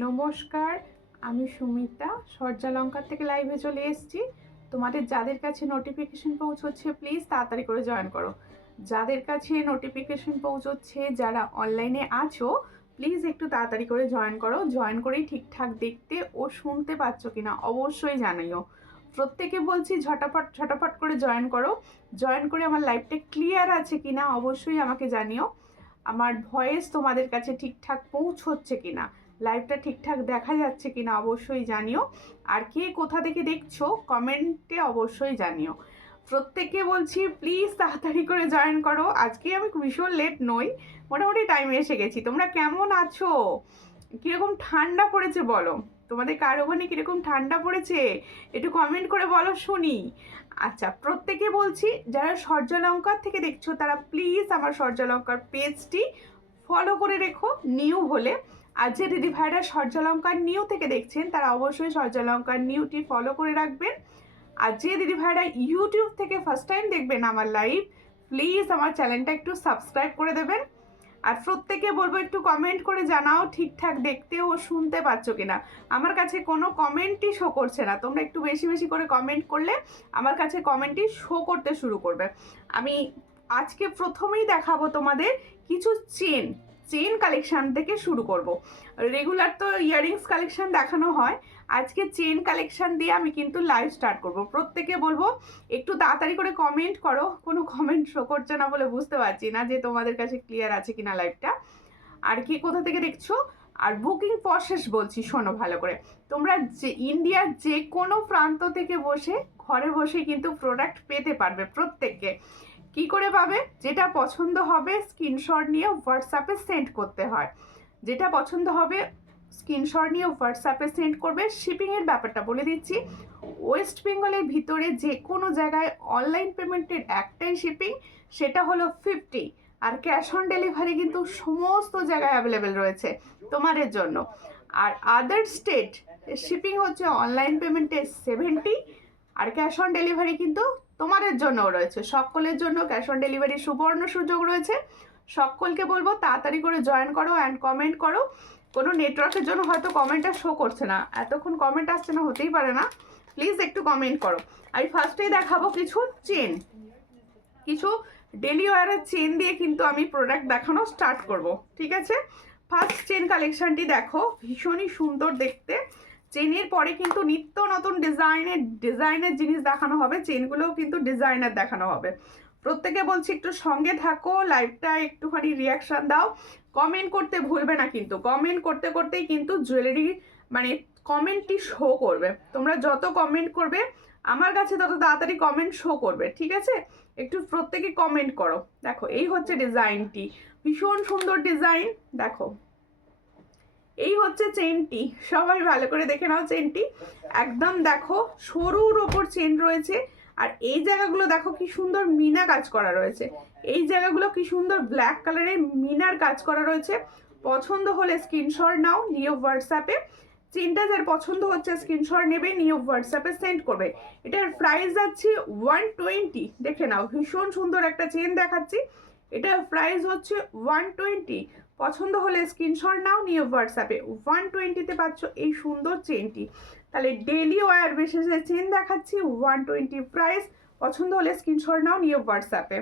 নমস্কার, আমি সুমিতা সূর্যালঙ্কার থেকে লাইভে চলে এসেছি। তোমাদের যাদের কাছে নোটিফিকেশন পৌঁছচ্ছে প্লিজ তাড়াতাড়ি করে জয়েন করো। যাদের কাছে নোটিফিকেশন পৌঁছচ্ছে, যারা অনলাইনে আছো প্লিজ একটু তাড়াতাড়ি করে জয়েন করো। জয়েন করেই ঠিকঠাক দেখতে ও শুনতে পাচ্ছ কিনা অবশ্যই জানাইও। প্রত্যেকে বলছি ঝটাফট ঝটাফট করে জয়েন করো। জয়েন করে আমার লাইভটা ক্লিয়ার আছে কিনা অবশ্যই আমাকে জানিও। আমার ভয়েস তোমাদের কাছে ঠিকঠাক পৌঁছচ্ছে কিনা, লাইভটা ঠিকঠাক দেখা যাচ্ছে কিনা অবশ্যই জানিও। আর কে কোথা থেকে দেখছো কমেন্টে অবশ্যই জানিও। প্রত্যেককে বলছি প্লিজ তাড়াতাড়ি করে জয়েন করো। আজকে আমি ভীষণ লেট নই, মোটামুটি টাইমে এসে গেছি। তোমরা কেমন আছো? কীরকম ঠান্ডা পড়েছে বলো? তোমাদের কার ওখানে কীরকম ঠান্ডা পড়েছে একটু কমেন্ট করে বলো শুনি। আচ্ছা, প্রত্যেকে বলছি যারা সূর্যালঙ্কার থেকে দেখছো তারা প্লিজ আমার সূর্যালঙ্কার পেজটি ফলো করে রেখো নিউ হলে। আর যে দিদি ভাইরা সূর্যালঙ্কার নিউ থেকে দেখছেন তারা অবশ্যই সূর্যালঙ্কার নিউটি ফলো করে রাখবেন। আর যে দিদি ভাইরা ইউটিউব থেকে ফার্স্ট টাইম দেখবেন আমার লাইভ, প্লিজ আমার চ্যানেলটা একটু সাবস্ক্রাইব করে দেবেন। আর প্রত্যেকে বলবো একটু কমেন্ট করে জানাও ঠিকঠাক দেখতে ও শুনতে পাচ্ছ কিনা। আমার কাছে কোনো কমেন্টই শো করছে না। তোমরা একটু বেশি বেশি করে কমেন্ট করলে আমার কাছে কমেন্টই শো করতে শুরু করবে। আমি আজকে প্রথমেই দেখাবো তোমাদের কিছু চেন কালেকশান থেকে শুরু করব। রেগুলার তো ইয়াররিংস কালেকশান দেখানো হয়, আজকে চেন কালেকশান দিয়ে আমি কিন্তু লাইভ স্টার্ট করব। প্রত্যেকে বলবো একটু তাড়াতাড়ি করে কমেন্ট করো। কোনো কমেন্ট শো করছে না বলে বুঝতে পারছি না যে তোমাদের কাছে ক্লিয়ার আছে কিনা লাইভটা। আর কি কোথা থেকে দেখছো আর বুকিং প্রসেস বলছি শোনো ভালো করে। তোমরা যে ইন্ডিয়ার যে কোনো প্রান্ত থেকে বসে ঘরে বসে কিন্তু প্রোডাক্ট পেতে পারবে। প্রত্যেককে কি করে পাবে? যেটা পছন্দ হবে স্ক্রিনশট নিয়ে হোয়াটসঅ্যাপে সেন্ড করতে হয়। যেটা পছন্দ হবে স্ক্রিনশট নিয়ে হোয়াটসঅ্যাপে সেন্ড করবে। শিপিংয়ের ব্যাপারটা বলে দিচ্ছি, ওয়েস্ট বেঙ্গলের ভিতরে যে কোনো জায়গায় অনলাইন পেমেন্টের একটাই শিপিং, সেটা হলো 50। আর ক্যাশ অন ডেলিভারি কিন্তু সমস্ত জায়গায় অ্যাভেলেবেল রয়েছে তোমাদের জন্য। আর আদার স্টেট শিপিং হচ্ছে অনলাইন পেমেন্টে 70, আর ক্যাশ অন ডেলিভারি কিন্তু তোমাদের জন্যও রয়েছে। সকলের জন্য ক্যাশ অন ডেলিভারির সুবর্ণ সুযোগ রয়েছে। সকলকে বলবো তাড়াতাড়ি করে জয়েন করো অ্যান্ড কমেন্ট করো। কোনো নেটওয়ার্কের জন্য হয়তো কমেন্টটা শো করছে না, এতক্ষণ কমেন্ট আসছে না, হতেই পারে না। প্লিজ একটু কমেন্ট করো। আমি ফার্স্টেই দেখাবো কিছু চেন, কিছু ডেলি ওয়ারের চেন দিয়ে কিন্তু আমি প্রোডাক্ট দেখানো স্টার্ট করব। ঠিক আছে, ফার্স্ট চেন কালেকশানটি দেখো, ভীষণই সুন্দর দেখতে। চেনের পরে কিন্তু নিত্য নতুন ডিজাইনের জিনিস দেখানো হবে। চেনগুলোও কিন্তু ডিজাইনার দেখানো হবে। প্রত্যেকে বলছি একটু সঙ্গে থাকো, লাইভটা একটুখানি রিয়াকশান দাও। কমেন্ট করতে ভুলবে না কিন্তু, কমেন্ট করতে করতেই কিন্তু জুয়েলারি মানে কমেন্টটি শো করবে। তোমরা যত কমেন্ট করবে আমার কাছে তত তাড়াতাড়ি কমেন্ট শো করবে। ঠিক আছে, একটু প্রত্যেকে কমেন্ট করো। দেখো এই হচ্ছে ডিজাইনটি, ভীষণ সুন্দর ডিজাইন। দেখো এই হচ্ছে চেনটি, সবাই ভালো করে দেখে নাও চেনটি। একদম দেখো সরুর ওপর চেন রয়েছে। আর এই জায়গাগুলো দেখো কি সুন্দর মিনা কাজ করা রয়েছে। এই জায়গাগুলো কি সুন্দর ব্ল্যাক কালারের মিনার কাজ করা রয়েছে। পছন্দ হলে স্ক্রিনশট নাও, নিয়ে হোয়াটসঅ্যাপে চেনটা যার পছন্দ হচ্ছে স্ক্রিনশট নেবে, নিয়ে হোয়াটসঅ্যাপে সেন্ড করবে। এটার প্রাইস যাচ্ছে 120। দেখে নাও ভীষণ সুন্দর একটা চেন দেখাচ্ছি, এটার প্রাইস হচ্ছে 120। পছন্দ হলে স্ক্রিনশট নাও, নিয়ে হোয়াটসঅ্যাপে 120-তে পাচ্ছ এই সুন্দর চেনটি। তাহলে ডেলি ওয়্যার বেসিসে চেন দেখাচ্ছি 120 প্রাইস। পছন্দ হলে স্ক্রিনশট নাও, নিয়ে হোয়াটসঅ্যাপে।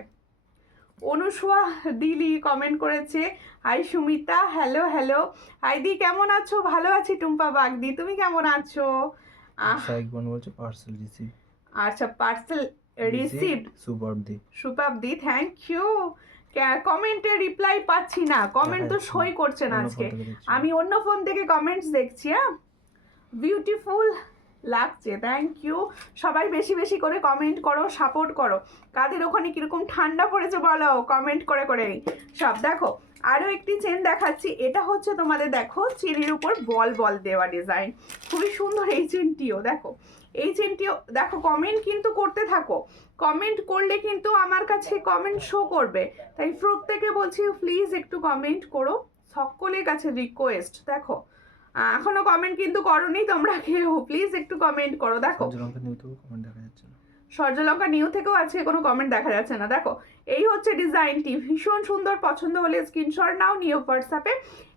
অনুসুয়া দিলি কমেন্ট করেছে, hi Sumita, hello hello. Hi দি কেমন আছো? ভালো আছি টুম্পা বাগদি, তুমি কেমন আছো? বলছে পার্সেল রিসিভ। আচ্ছা, পার্সেল রিসিভড। সুপাব দি থ্যাংক ইউ। কমেন্টে রিপ্লাই পাচ্ছি না, কমেন্ট তো সই করছে না আজকে। আমি অন্য ফোন থেকে কমেন্টস দেখছি। হ্যাঁ, বিউটিফুল লাগছে, থ্যাংক ইউ। সবাই বেশি বেশি করে কমেন্ট করো, সাপোর্ট করো। কাদের ওখানে কীরকম ঠান্ডা পড়েছে বলো কমেন্ট করে করে সব। দেখো আরও একটি চেন দেখাচ্ছি, এটা হচ্ছে তোমাদের দেখো চেনের উপর বল বল দেওয়া ডিজাইন, খুবই সুন্দর এই চেনটিও। দেখো এই চেনটিও দেখো, কমেন্ট কিন্তু করতে থাকো, কমেন্ট করলে কিন্তু আমার কাছে কমেন্ট শো করবে। তাই প্রত্যেকে বলছি প্লিজ একটু কমেন্ট করো, সকলের কাছে রিকোয়েস্ট। দেখো এখনো কমেন্ট কিন্তু করোনি তোমরা কেউ, প্লিজ একটু কমেন্ট করো। দেখো সূর্যালঙ্কা নিউ থেকেও আজকে কোনো কমেন্ট দেখা যাচ্ছে না। দেখো এই হচ্ছে ডিজাইনটি, ভীষণ সুন্দর, পছন্দ হলে স্ক্রিনশট নাও, নিয়ে হোয়াটসঅ্যাপে।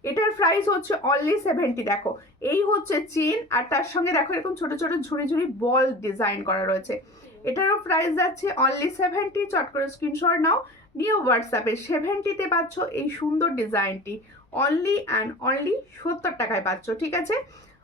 এটার প্রাইস হচ্ছে অনলি 70। দেখো এই হচ্ছে চেন, আর তার সঙ্গে দেখো এরকম ছোট ছোট ঝুড়ি ঝুড়ি বল ডিজাইন করা রয়েছে। এটারও প্রাইস যাচ্ছে অনলি 70। চট করে স্ক্রিনশট নাও, নিয়ে হোয়াটসঅ্যাপে। 70-তে পাচ্ছ এই সুন্দর ডিজাইনটি, অনলি অ্যান্ড অনলি 70 টাকায় পাচ্ছ। ঠিক আছে,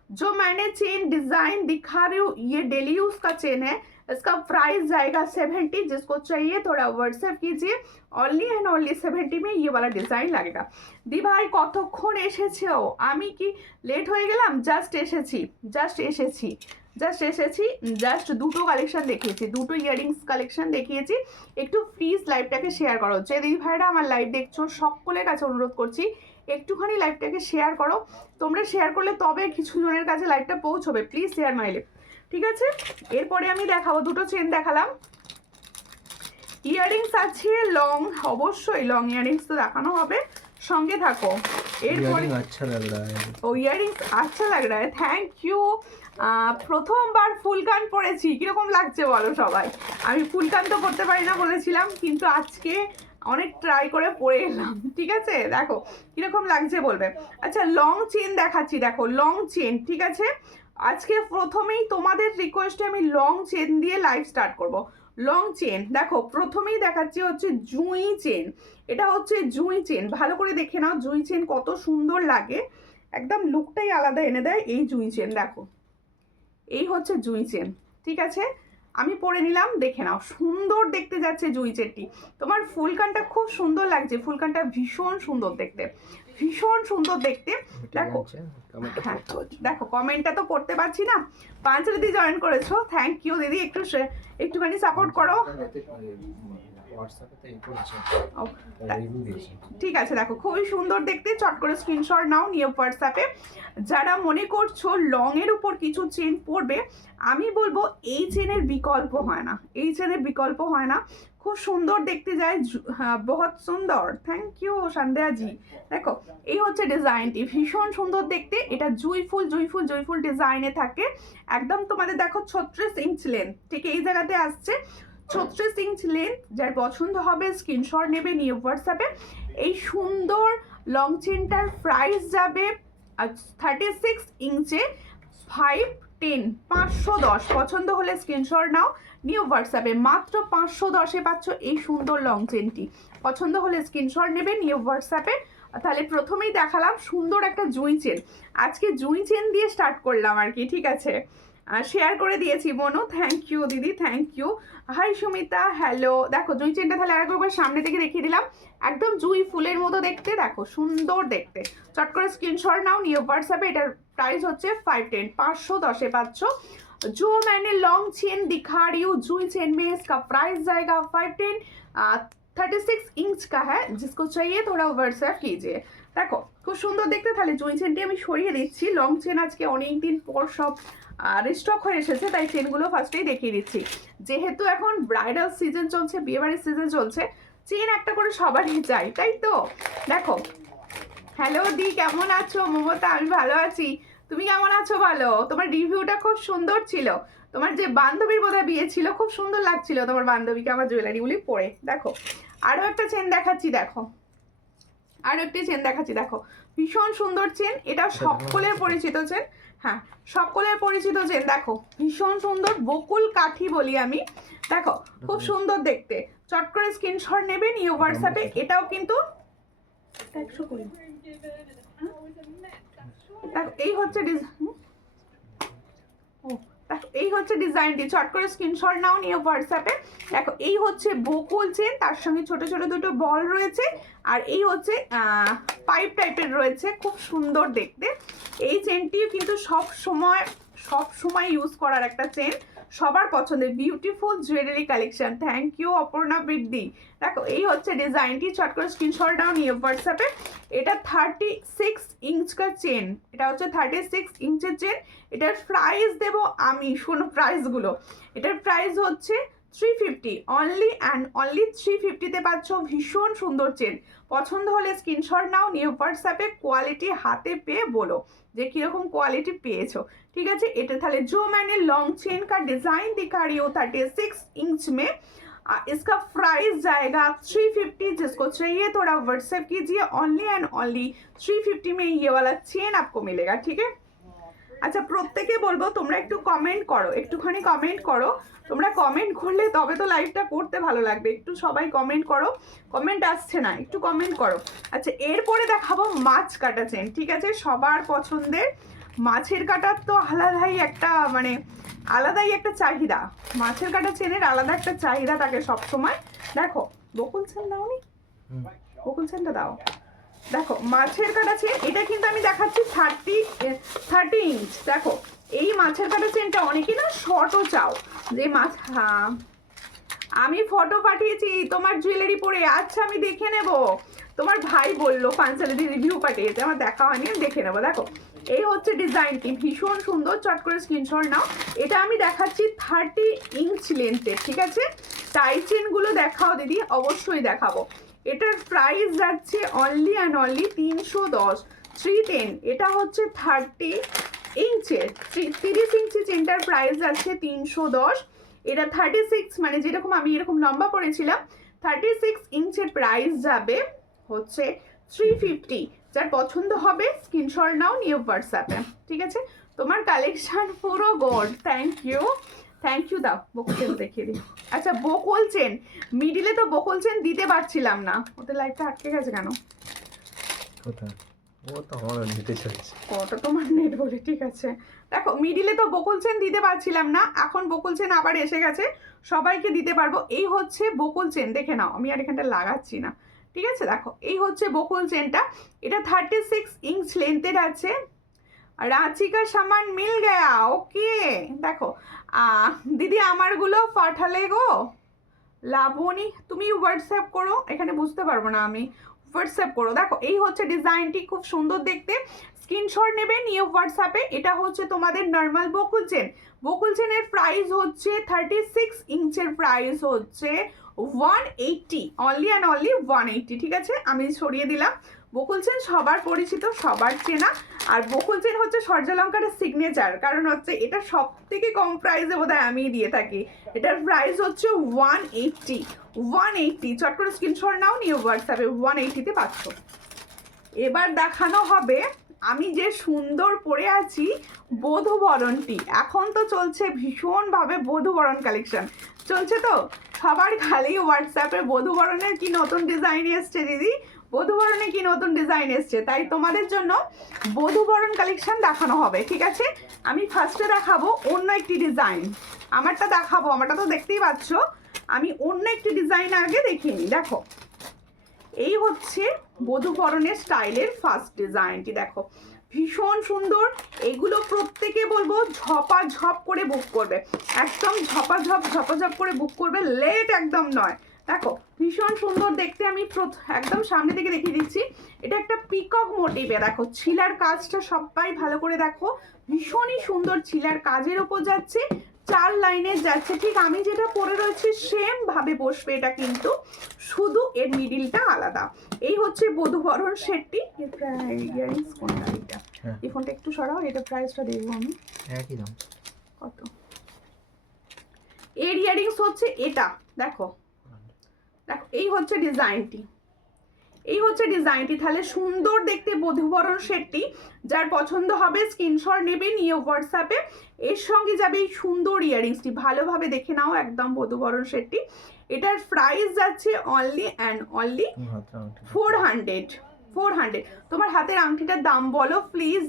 जो मैंने चेन डिजाइन दिखा रही हूँ ये डेली यूज का चेन है, इसका प्राइस जाएगा 70। जिसको चाहिए थोड़ा व्हाट्सएप कीजिए, অনলি অ্যান্ড অনলি 70 में ये वाला ডিজাইন লাগেগা। দি ভাই কতক্ষণ এসেছো? আমি কি লেট হয়ে গেলাম? জাস্ট এসেছি, জাস্ট দুটো কালেকশন দেখিয়েছি, দুটো ইয়ারিংস কালেকশন দেখিয়েছি। একটু প্লিজ লাইভটাকে শেয়ার করো। যে দিদি ভাইরা আমার লাইভ দেখছো সকলের কাছে অনুরোধ করছি একটুখানি লাইভটাকে শেয়ার করো। তোমরা শেয়ার করলে তবে কিছু জনের কাছে লাইভটা পৌঁছবে। Please share my live. ঠিক আছে, এরপরে আমি দেখাবো, দুটো চেন দেখালাম, ইয়ারিংস আছে লং, অবশ্যই লং ইয়ারিংস তো দেখানো হবে, সঙ্গে থাকো। এরপরে अच्छा लग रहा है। ও ইয়ারিংস আচ্ছা লাগ রা হ্যায়, থ্যাংক ইউ। প্রথমবার ফুল কান পরেছি, কিরকম লাগছে বলো সবাই? আমি ফুল কান তো করতে পারি না বলেছিলাম, কিন্তু আজকে অনেক ট্রাই করে পরে এলাম। ঠিক আছে, দেখো কিরকম লাগছে বলবে। আচ্ছা লং চেন দেখাচ্ছি, দেখো লং চেন। ঠিক আছে, আজকে প্রথমেই তোমাদের রিকোয়েস্টে আমি লং চেন দিয়ে লাইভ স্টার্ট করব। লং চেন দেখো, প্রথমেই দেখাচ্ছি হচ্ছে জুঁই চেন। এটা হচ্ছে জুঁই চেন, ভালো করে দেখে নাও জুঁই চেন কত সুন্দর লাগে, একদম লুকটাই আলাদা এনে দেয় এই জুঁই চেন। দেখো এই হচ্ছে জুঁই চেন। ঠিক আছে, আমি পরে নিলাম, দেখে নাও সুন্দর দেখতে যাচ্ছে জুঁই চেনটি। তোমার ফুলকানটা খুব সুন্দর লাগছে, ফুলকানটা ভীষণ সুন্দর দেখতে, ভীষণ সুন্দর দেখতে। দেখো হ্যাঁ, দেখো কমেন্টটা তো পড়তে পারছি না। পাঞ্চলিদি জয়েন করেছো, থ্যাংক ইউ দিদি, একটুখানি সাপোর্ট করো। ঠিক আছে, দেখো খুবই সুন্দর দেখতে, চট করে স্ক্রিনশট নাও, নিয়ে হোয়াটসঅ্যাপে। যারা মনে করছো লং এর উপর কিছু চেন পরবে, আমি বলবো এই চেনের বিকল্প হয় না, এই চেনের বিকল্প হয় না, খুব সুন্দর দেখতে যায়। হ্যাঁ বহুত সুন্দর, থ্যাংক ইউ সন্ধ্যা জি। দেখো এই হচ্ছে ডিজাইনটি, ভীষণ সুন্দর দেখতে। এটা জুঁইফুল ডিজাইনে থাকে একদম। তোমাদের দেখো 36 ইঞ্চ লেন্থ, ঠিক এই জায়গাতে আসছে 36 ইঞ্চ লেন্থ। যার পছন্দ হবে স্ক্রিনশট নেবে, নিয়ে হোয়াটসঅ্যাপে। এই সুন্দর লং চেনটার প্রাইস যাবে 36 ইঞ্চে 510, 510। পছন্দ হলে স্ক্রিনশট নাও, নিউ হোয়াটসঅ্যাপে। মাত্র 510-এ পাচ্ছ এই সুন্দর লং চেনটি। পছন্দ হলে স্ক্রিনশট নেবে, নিউ হোয়াটসঅ্যাপে। তাহলে প্রথমেই দেখালাম সুন্দর একটা জুঁই চেন, আজকে জুঁই চেন দিয়ে স্টার্ট করলাম আর কি। ঠিক আছে, শেয়ার করে দিয়েছি মনু, থ্যাংক ইউ দিদি, thank you. Hi Sumita, hello. দেখো জুঁই চেনটা তাহলে আরেকবার সামনে থেকে দেখিয়ে দিলাম, একদম জুঁই ফুলের মতো দেখতে, দেখো সুন্দর দেখতে। চট করে স্ক্রিনশট নাও, নিয়ে হোয়াটসঅ্যাপে। এটার প্রাইস হচ্ছে 510, 510-এ পাচ্ছ। जो मैंने लॉन्ग चेन दिखा रही हूँ जूई चेन में, इसका प्राइस जाएगा 510, 36 इंच का है। जिसको चाहिए थोड़ा व्हाट्सएप कीजिए। দেখো খুব সুন্দর দেখতে। তাহলে জুঁই চেনটি আমি সরিয়ে দিচ্ছি, লং চেন আজকে অনেক দিন পর সব রিস্টক হয়ে এসেছে, তাই চেনগুলো ফার্স্টেই দেখিয়ে দিচ্ছি। যেহেতু এখন ব্রাইডাল সিজন চলছে, বিয়েবাড়ির সিজন চলছে, চেন একটা করে সবারই চাই, তাই তো। দেখো হ্যালো দি, কেমন আছো? মমতা, আমি ভালো আছি, তুমি কেমন আছো বলো? তোমার রিভিউটা খুব সুন্দর ছিল, তোমার যে বান্ধবীর বোধহয় বিয়ে ছিল, খুব সুন্দর লাগছিল তোমার বান্ধবীকে আমার জুয়েলারিগুলি পরে। দেখো আরও একটা চেন দেখাচ্ছি, দেখো আরও একটি চেন দেখাচ্ছি, দেখো ভীষণ সুন্দর চেন। এটা সকলের পরিচিত চেন, হ্যাঁ সকলের পরিচিত চেন। দেখো ভীষণ সুন্দর, বকুল কাঠি বলি আমি। দেখো খুব সুন্দর দেখতে, চট করে স্ক্রিনশট নেবে, নিয়ে হোয়াটসঅ্যাপে। এটাও কিন্তু 120। দেখো এই হচ্ছে এই হচ্ছে ডিজাইনটি, চট করে স্ক্রিনশট নাও, নিয়ে হোয়াটসঅ্যাপে। দেখো এই হচ্ছে বকুল চেন, তার সঙ্গে ছোট ছোট দুটো বল রয়েছে, আর এই হচ্ছে পাইপ টাইপের রয়েছে, খুব সুন্দর দেখতে। এই চেনটিও কিন্তু সব সময় ইউজ করার একটা চেন, সবার পছন্দের beautiful jewellery collection. Thank you Aparna Vriddhi. দেখো এই হচ্ছে ডিজাইনটি, চট করে স্ক্রিনশট নাও, নিয়ে হোয়াটসঅ্যাপে। এটা 36 ইঞ্চ কা চেন, এটা হচ্ছে 36 ইঞ্চের চেন। এটার প্রাইস দেব আমি, শোনো প্রাইসগুলো। এটার প্রাইস হচ্ছে 350, অনলি অ্যান্ড অনলি 350-তে পাচ্ছ ভীষণ সুন্দর চেন। পছন্দ হলে স্ক্রিনশট নাও, নিয়ে হোয়াটসঅ্যাপে। কোয়ালিটি হাতে পেয়ে বলো যে কীরকম কোয়ালিটি পেয়েছো। ঠিক আছে, এটা তাহলে जो मैंने लॉन्ग चेन का डिज़ाइन दिखा रही हूँ 36 इंच में, इसका प्राइस जाएगा 350। जिसको चाहिए थोड़ा व्हाट्सएप कीजिए, ओनली एंड ओनली 350 में ये वाला चेन आपको मिलेगा, ठीक है। আচ্ছা প্রত্যেকে বলবো তোমরা একটু কমেন্ট করো, একটুখানি কমেন্ট করো, তোমরা কমেন্ট করলে তবে তো লাইভটা করতে ভালো লাগবে। একটু সবাই কমেন্ট করো, কমেন্ট আসছে না, একটু কমেন্ট করো। আচ্ছা এরপরে দেখাবো মাছ কাটা চেন, ঠিক আছে, সবার পছন্দের মাছের কাটার তো আলাদাই একটা মানে আলাদাই একটা চাহিদা, মাছের কাটা চেনের আলাদা একটা চাহিদা থাকে সবসময়। দেখো বকুল চেন দাওনি, বকুল চেনটা দাও। দেখো মাছের কাটা চেন, এটা কিন্তু আমি দেখাচ্ছি 30 ইঞ্চ। দেখো এই মাছের কাটা চেনটা অনেকে না শর্টও চাও যে মাছ, হ্যাঁ আমি ফটো পাঠিয়েছি তোমার জুয়েলারি পরে, আচ্ছা আমি দেখে নেব। তোমার ভাই বললো পাঞ্চালিদি রিভিউ পাঠিয়েছে, আমার দেখা হয়নি, আমি দেখে নেবো। দেখো এই হচ্ছে ডিজাইনটি, ভীষণ সুন্দর, চট করে স্ক্রিনশট নাও। এটা আমি দেখাচ্ছি 30 ইঞ্চ লেন্থের, ঠিক আছে। টাই চেনগুলো দেখাও দিদি, অবশ্যই দেখাবো। এটার প্রাইস যাচ্ছে অনলি অ্যান্ড অনলি 310, 310। এটা হচ্ছে 30 ইঞ্চের 30 ইঞ্চি চেনটার প্রাইস যাচ্ছে 310। এটা 36 মানে যেরকম আমি এরকম লম্বা পড়েছিলাম, 36 ইঞ্চের প্রাইস যাবে হচ্ছে 350। যার পছন্দ হবে স্ক্রিনশট নাও, নিউ হোয়াটসঅ্যাপে, ঠিক আছে। তোমার কালেকশন পুরো gold, thank you, thank you. দাও বকুল চেন দেখিয়ে দিই। আচ্ছা বকুল চেন মিডিলে তো বকুল চেন দিতে পারছিলাম না, ওদের লাইটটা আটকে গেছে কেন? কোথায়? ও তো আমার নিতে চলছে। ওটা তোমার নেট বলে, ঠিক আছে। দেখো মিডিলে তো বকুল চেন দিতে পারছিলাম না, এখন বকুল চেন আবার এসে গেছে, সবাইকে দিতে পারবো। এই হচ্ছে বকুল চেন, দেখে নাও, আমি আর এখানটা লাগাচ্ছি না, ঠিক আছে। দেখো এই হচ্ছে বকুল চেনটা, এটা 36 ইঞ্চ লেন্থের আছে। রাঁচি কা সামান মিল গয়া, ওকে। দেখো দিদি আমারগুলো পাঠালে গো লাবণী, তুমি হোয়াটসঅ্যাপ করো, এখানে বুঝতে পারবো না আমি, হোয়াটসঅ্যাপ করো। দেখো এই হচ্ছে ডিজাইনটি, খুব সুন্দর দেখতে, স্ক্রিনশট নেবে নিয়ে হোয়াটসঅ্যাপে। এটা হচ্ছে তোমাদের নর্মাল বকুল চেন, বকুল চেনের প্রাইস হচ্ছে 36 ইঞ্চের প্রাইস হচ্ছে 180, অনলি অ্যান্ড অনলি 180, ঠিক আছে। আমি সরিয়ে দিলাম। বকুল চেন সবার পরিচিত, সবার চেনা, আর বকুল চেন হচ্ছে সূর্যালঙ্কারের সিগনেচার, কারণ হচ্ছে এটা সব থেকে কম প্রাইসে বোধহয় আমি দিয়ে থাকি। এটার প্রাইস হচ্ছে 180। চট করে স্ক্রিনশট নাও, নিয়ে হোয়াটসঅ্যাপে 180-তে পাচ্ছ। এবার দেখানো হবে আমি যে সুন্দর পরে আছি বধূবরণটি। এখন তো চলছে ভীষণভাবে বধূবরণ কালেকশন চলছে, তো সবার খালি হোয়াটসঅ্যাপে বধূবরণের কি নতুন ডিজাইন এসছে দিদি, বধূবরণে কি নতুন ডিজাইন এসছে, তাই তোমাদের জন্য বধূবরণ কালেকশন দেখানো হবে, ঠিক আছে। আমি ফার্স্টে দেখাবো অন্য একটি ডিজাইন, আমারটা দেখাবো, আমারটা তো দেখতেই পাচ্ছ, আমি অন্য একটি ডিজাইন আগে দেখিয়ে নিই। দেখো এই হচ্ছে বধূবরণের স্টাইলের ফার্স্ট ডিজাইনটি, দেখো ভীষণ সুন্দর। এগুলো প্রত্যেকে বলবো ঝপাঝপ করে বুক করবে, একদম ঝপাঝপ করে বুক করবে, লেট একদম নয়। দেখো ভীষণ সুন্দর দেখতে, আমি একদম সামনে থেকে দেখিয়ে দিচ্ছি। এটা একটা পিকক মোটিভে, দেখো ছিলার কাজটা সবাই ভালো করে দেখো, ভীষণই সুন্দর ছিলার কাজের ওপর যাচ্ছে, 4 লাইনে যাচ্ছে, ঠিক আমি যেটা পরে রয়েছে সেম ভাবে বসবে এটা, কিন্তু শুধু এর মিডিলটা আলাদা। এই হচ্ছে বধূবরণ সেটটি। এর ইয়ারিংস কোনটা, এটা এই ফোনটা একটু সরাও, এটা প্রাইসটা দেখবো আমি, একই দাম কত। এর ইয়ারিংস হচ্ছে এটা, দেখো দেখো এই হচ্ছে ডিজাইনটি, এই হচ্ছে ডিজাইনটি, তাহলে সুন্দর দেখতে বধূবরণ সেটটি। যার পছন্দ হবে স্ক্রিনশট নেবে, নিয়ে হোয়াটসঅ্যাপে, এর সঙ্গে যাবে এই সুন্দর ইয়ারিংসটি, ভালোভাবে দেখে নাও একদম বধূবরণ সেটটি। এটার প্রাইস যাচ্ছে অনলি অ্যান্ড অনলি 400। তোমার হাতের আংটিটার দাম বলো প্লিজ,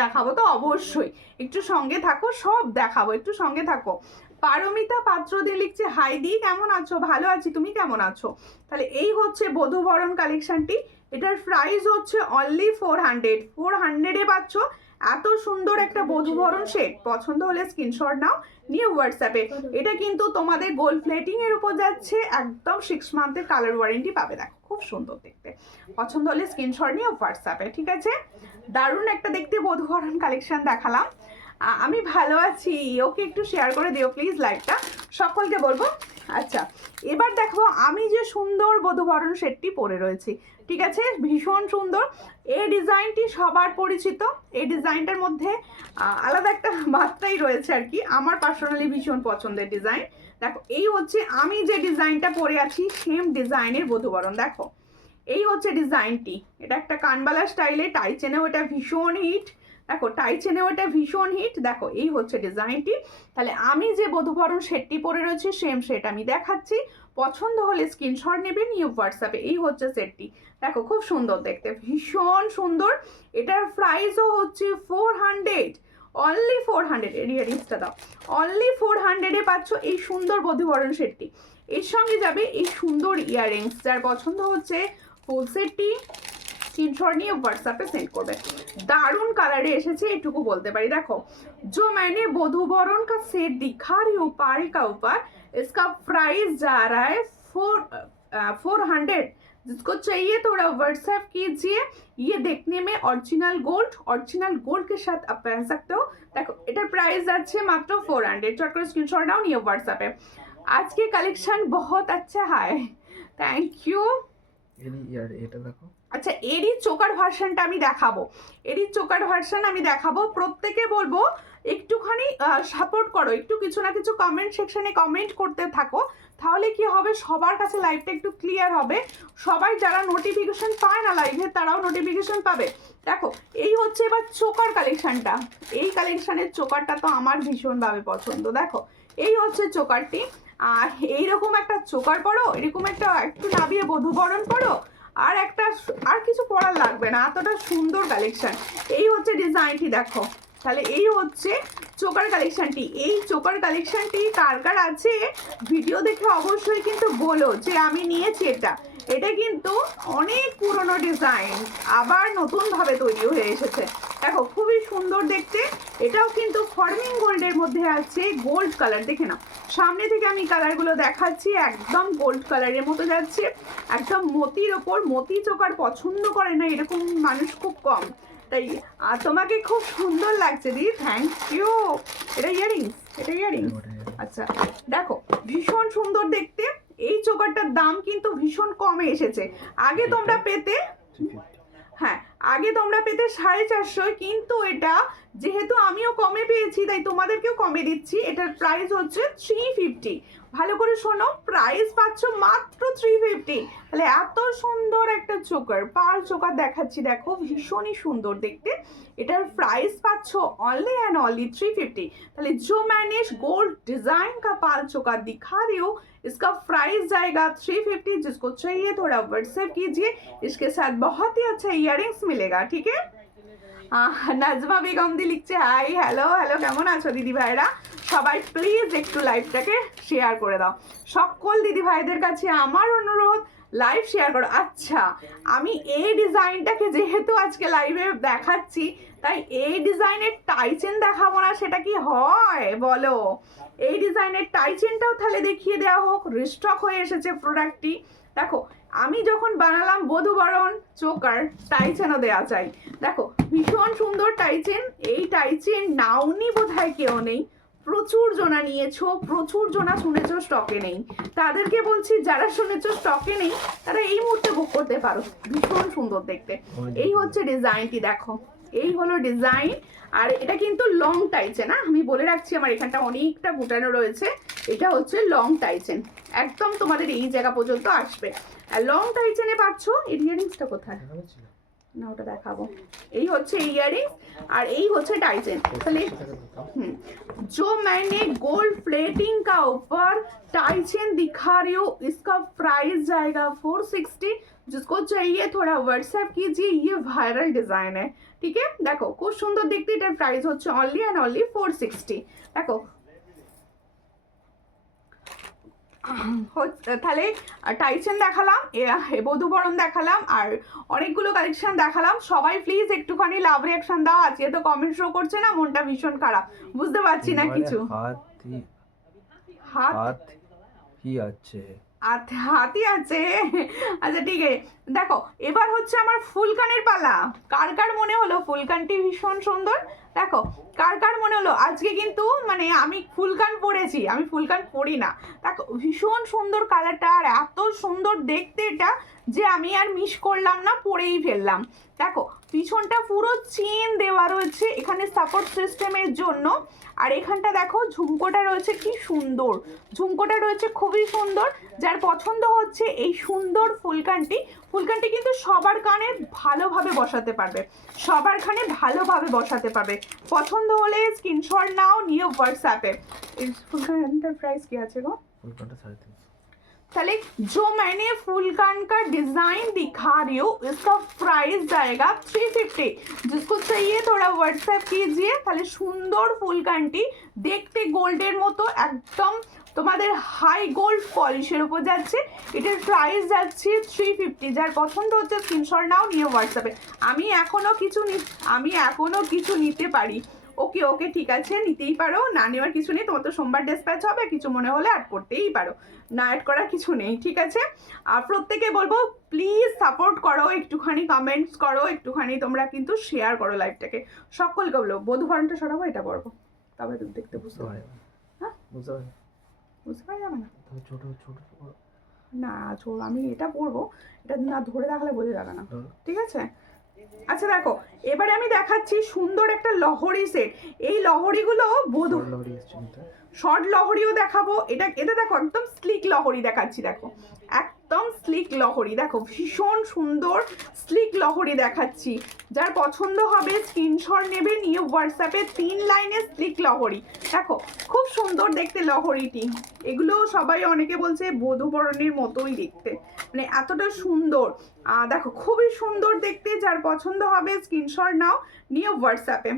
দেখাবো তো অবশ্যই, একটু সঙ্গে থাকো, সব দেখাবো, একটু সঙ্গে থাকো। পারমিতা পাত্র দিয়ে লিখছে হাই দি, কেমন আছো? ভালো আছি, তুমি কেমন আছো? তাহলে এই হচ্ছে বধূবরণ কালেকশনটি, এটার প্রাইস হচ্ছে অনলি 400 পাচ্ছ। এত সুন্দর একটা বধূবরণ সেট, পছন্দ হলে স্ক্রিনশট নাও, নিয়ে হোয়াটসঅ্যাপে। এটা কিন্তু তোমাদের গোল্ড প্লেটিং এর উপর যাচ্ছে, একদম 6 মান্থের কালার ওয়ারেন্টি পাবে। দেখো খুব সুন্দর দেখতে, পছন্দ হলে স্ক্রিনশট নিয়ে হোয়াটসঅ্যাপে, ঠিক আছে। দারুণ একটা দেখতে বধূবরণ কালেকশন দেখালাম। আমি ভালো আছি, ওকে একটু শেয়ার করে দিও প্লিজ লাইভটা, সকলকে বলবো। আচ্ছা এবার দেখো আমি যে সুন্দর বধূবরণ সেটটি পরে রয়েছি, ঠিক আছে, ভীষণ সুন্দর। এই ডিজাইনটি সবার পরিচিত। এই ডিজাইনটার মধ্যে আলাদা একটা বার্তাই রয়েছে আর কি, আমার পার্সোনালি ভীষণ পছন্দের ডিজাইন। দেখো এই হচ্ছে আমি যে ডিজাইনটা পরে আছি সেম ডিজাইনের বধূবরণ। দেখো এই হচ্ছে ডিজাইনটি, এটা একটা কানবালা স্টাইলে, টাই চেনেও এটা ভীষণ হিট। দেখো টাই চেনেও এটা ভীষণ হিট। দেখো এই হচ্ছে ডিজাইনটি। তাহলে আমি যে বধূবরণ সেটটি পরে রয়েছে সেম সেট আমি দেখাচ্ছি, পছন্দ হলে স্ক্রিনশট নেবে নিয়ে হোয়াটসঅ্যাপে। এই হচ্ছে সেটটি, দেখো খুব সুন্দর দেখতে, ভীষণ সুন্দর। এটার প্রাইসও হচ্ছে 400, অনলি 400। এর ইয়ারিংসটা দাও, অনলি 400-এ পাচ্ছ এই সুন্দর বধূবরণ সেটটি। এর সঙ্গে যাবে এই সুন্দর ইয়াররিংস। যার পছন্দ হচ্ছে ফুল সেটটি স্ক্রিনশট নিয়ে হোয়াটসঅ্যাপে সেন্ড করবে। दारुण কালারে এসেছে এটুকু বলতে পারি। দেখো जो मैंने वधूवरण का सेट दिखा रही हूँ पारी का ऊपर, इसका प्राइस जा रहा है 400। जिसको चाहिए थोड़ा व्हाट्सएप कीजिए। ये देखने में ओरिजिनल गोल्ड के साथ आप पहन सकते हो। देखो এটার প্রাইস আছে মাত্র 400। চট করে স্ক্রিনশট নাও নিয়ে হোয়াটসঅ্যাপে। आज के कलेक्शन बहुत अच्छा है, थैंक यू। এটা দেখো। আচ্ছা এরই চোকার ভার্সনটা আমি দেখাবো, এরই চোকার ভার্সন আমি দেখাবো। প্রত্যেকে বলবো একটুখানি সাপোর্ট করো, একটু কিছু না কিছু কমেন্ট সেকশনে কমেন্ট করতে থাকো, তাহলে কি হবে সবার কাছে লাইভটা একটু ক্লিয়ার হবে। সবাই যারা নোটিফিকেশন পায় না লাইভে তারাও নোটিফিকেশন পাবে। দেখো এই হচ্ছে এবার চোকার কালেকশনটা। এই কালেকশনের চোকারটা তো আমার ভীষণভাবে পছন্দ। দেখো এই হচ্ছে চোকারটি। আর এইরকম একটা চোকার পরো, এরকম একটা একটু নাবিয়ে বধূবরণ পরো, আর একটা আর কিছু পড়ার লাগবে না, এতটা সুন্দর কালেকশন। এই হচ্ছে ডিজাইনটি, দেখো তাহলে এই হচ্ছে চোকার কালেকশনটি। এই চোকার কালেকশনটি কার কার আছে ভিডিও দেখে অবশ্যই কিন্তু বলো যে আমি নিয়েছি এটা। এটা কিন্তু অনেক পুরনো ডিজাইন, আবার নতুনভাবে তৈরি হয়ে এসেছে। দেখো খুবই সুন্দর দেখতে। এটাও কিন্তু ফর্মিং গোল্ডের মধ্যে আছে, গোল্ড কালার। দেখে নাও সামনে থেকে আমি কালারগুলো দেখাচ্ছি, একদম গোল্ড কালারের মতো যাচ্ছে, একদম মতির ওপর। মতি চোকার পছন্দ করে না এরকম মানুষ খুব কম, তাই তোমাকে খুব সুন্দর লাগছে দি, থ্যাংক ইউ। এটা ইয়ারিংস, এটা ইয়ারিংস। আচ্ছা দেখো ভীষণ সুন্দর দেখতে। এই চোকারটার দাম কিন্তু ভীষণ কমে এসেছে। আগে তোমরা পেতে, হ্যাঁ আগে তোমরা পেতে 450, কিন্তু এটা যেহেতু আমিও কমে পেয়েছি তাই তোমাদেরকেও কমে দিচ্ছি। এটার প্রাইস হচ্ছে 350। ভালো করে শোনো, প্রাইস পাচ্ছ মাত্র 350। তাহলে এত সুন্দর একটা চোকার, পার্ল চোকার দেখাচ্ছি, দেখো ভীষণই সুন্দর দেখতে। এটার প্রাইস পাচ্ছ অনলি অ্যান্ড অনলি 350। তাহলে जो मैंने गोल्ड डिजाइन का पाल चोकर दिखा रही हूँ इसका प्राइस जाएगा 350। जिसको चाहिए थोड़ा व्हाट्सएप कीजिए, इसके साथ बहुत ही अच्छा इयररिंग्स मिलेगा, ठीक है। নাজমা বেগম দি লিখছে হাই, হ্যালো হ্যালো, কেমন আছো দিদি ভাইরা? সবাই প্লিজ একটু লাইভটাকে শেয়ার করে দাও। সকল দিদি ভাইদের কাছে আমার অনুরোধ লাইভ শেয়ার করো। আচ্ছা আমি এই ডিজাইনটাকে যেহেতু আজকে লাইভে দেখাচ্ছি তাই এই ডিজাইনের টাইচেন দেখাবো না, সেটা কি হয় বলো? এই ডিজাইনের টাইচেনটাও তাহলে দেখিয়ে দেওয়া হোক, রিস্টক হয়ে এসেছে প্রোডাক্টটি। দেখো আমি যখন বানালাম বধূবরণ চোকার, টাইচেনও দেওয়া চাই। দেখো ভীষণ সুন্দর টাইচেন। এই টাইচেন নাওনি বোধহয় কেউ নেই, প্রচুর জনা নিয়েছো, প্রচুর জনা শুনেছো স্টকে নেই। তাদেরকে বলছি যারা শুনেছো স্টকে নেই তারা এই মুহূর্তে বুক করতে পারো। ভীষণ সুন্দর দেখতে। এই হচ্ছে ডিজাইনটি, দেখো এই হলো ডিজাইন। আর এটা কিন্তু লং টাইচেন, আমি বলে রাখছি, আমার এখানটা অনেকটা গুটানো রয়েছে। এটা হচ্ছে লং টাইচেন, একদম তোমাদের এই জায়গা পর্যন্ত আসবে। আর লং টাইচেনে পাচ্ছ। এর ইয়ারিংসটা কোথায় না ওটা দেখাবো। এই হচ্ছে ইয়ারিংস আর এই হচ্ছে টাইচেন। তাহলে जो मैंने गोल्ड प्लेटिंग का ऊपर टाइचेन दिखा रही हूँ इसका प्राइस जाएगा 460। जिसको चाहिए थोड़ा व्हाट्सएप कीजिए, ये वायरल डिजाइन है, ठीक है। देखो খুব সুন্দর দেখতে। এটার প্রাইস হচ্ছে অনলি অ্যান্ড অনলি 460। দেখো তাহলে টাইচেন দেখালাম, বধূবরণ দেখালাম, আর অনেকগুলো কালেকশন দেখালাম। সবাই প্লিজ একটুখানি লাভ রিয়াকশন দাও। আজকে তো কমেন্ট শো করছে না, মনটা ভীষণ খারাপ, বুঝতে পারছি না কিছু। হাত কি আছে? হাতি আছে। আচ্ছা ঠিক আছে, দেখো এবার হচ্ছে আমার ফুলকানের পালা। কার কার মনে হলো ফুলকানটি ভীষণ সুন্দর? দেখো কার কার মনে হলো? আজকে কিন্তু মানে আমি ফুলকান পরেছি, আমি ফুলকান পরি না। দেখো ভীষণ সুন্দর কালারটা, আর এত সুন্দর দেখতে এটা যে আমি আর মিস করলাম না, পরেই ফেললাম। দেখো পিছনটা পুরো চেন দেওয়া রয়েছে এখানে সাপোর্ট সিস্টেমের জন্য। আর এখানটা দেখো ঝুমকোটা রয়েছে, কি সুন্দর ঝুমকোটা রয়েছে, খুবই সুন্দর। যার পছন্দ হচ্ছে এই সুন্দর ফুলকানটি, ফুলকানটি কিন্তু সবার কানে ভালোভাবে বসাতে পারবে, সবার কানে ভালোভাবে বসাতে পারবে। পছন্দ হলে স্ক্রিনশট নাও, নিয়ে হোয়াটসঅ্যাপে। এই ফুলকানটার প্রাইস কি আছে গো? ফুলকানটা 350। चले, जो मैंने फुलकान का डिजाइन दिखा रही हूँ इसका प्राइस जाएगा 350। जिसको चाहिए थोड़ा व्हाट्सएप कीजिए। তাহলে সুন্দর ফুলকানটি দেখতে গোল্ডের মতো, একদম তোমাদের হাই গোল্ড পলিশের উপর যাচ্ছে। এটার প্রাইস যাচ্ছে 350। যার পছন্দ হচ্ছে স্ক্রিনশট নাও, নিয়ে হোয়াটসঅ্যাপে। আমি এখনো কিছু নিতে পারি। ওকে ওকে ঠিক আছে, নিতেই পারো, না নেওয়ার কিছু নেই। তোমার তো সোমবার ডিসপ্যাচ হবে, কিছু মনে হলে অ্যাড করতেই পারো, না অ্যাড করার কিছু নেই, ঠিক আছে। আর প্রত্যেকে বলবো প্লিজ সাপোর্ট করো, একটুখানি কমেন্টস করো, একটুখানি তোমরা কিন্তু শেয়ার করো লাইভটাকে। সকলকে বলো বধূ ভরণটা সরাবো, এটা পড়বো, তবে তুমি দেখতে বুঝতে পারবে। হ্যাঁ বুঝতে পারি বুঝতে পারা যাবে না? ছোট ছোট না আমি এটা পড়বো, এটা না ধরে দেখালে বোঝা যাবে না, ঠিক আছে। আচ্ছা দেখো এবারে আমি দেখাচ্ছি সুন্দর একটা লহরি সেট। এই লহরিগুলো বধূ শর্ট লহরিও দেখাবো। এটা দেখো একদম স্লিক লহরি দেখাচ্ছি, দেখো একদম স্লিক লহরি, দেখো ভীষণ সুন্দর স্লিক লহরি দেখাচ্ছি। যার পছন্দ হবে স্ক্রিনশট নেবে, নিয়ে হোয়াটসঅ্যাপে 3 লাইনে স্লিক লহরি। দেখো খুব সুন্দর দেখতে লহরিটি, এগুলো সবাই অনেকে বলছে বধূ বরণের মতোই দেখতে, মানে এতটা সুন্দর। দেখো খুবই সুন্দর দেখতে। যার পছন্দ হবে স্ক্রিনশট নাও, নিয়ে হোয়াটসঅ্যাপে।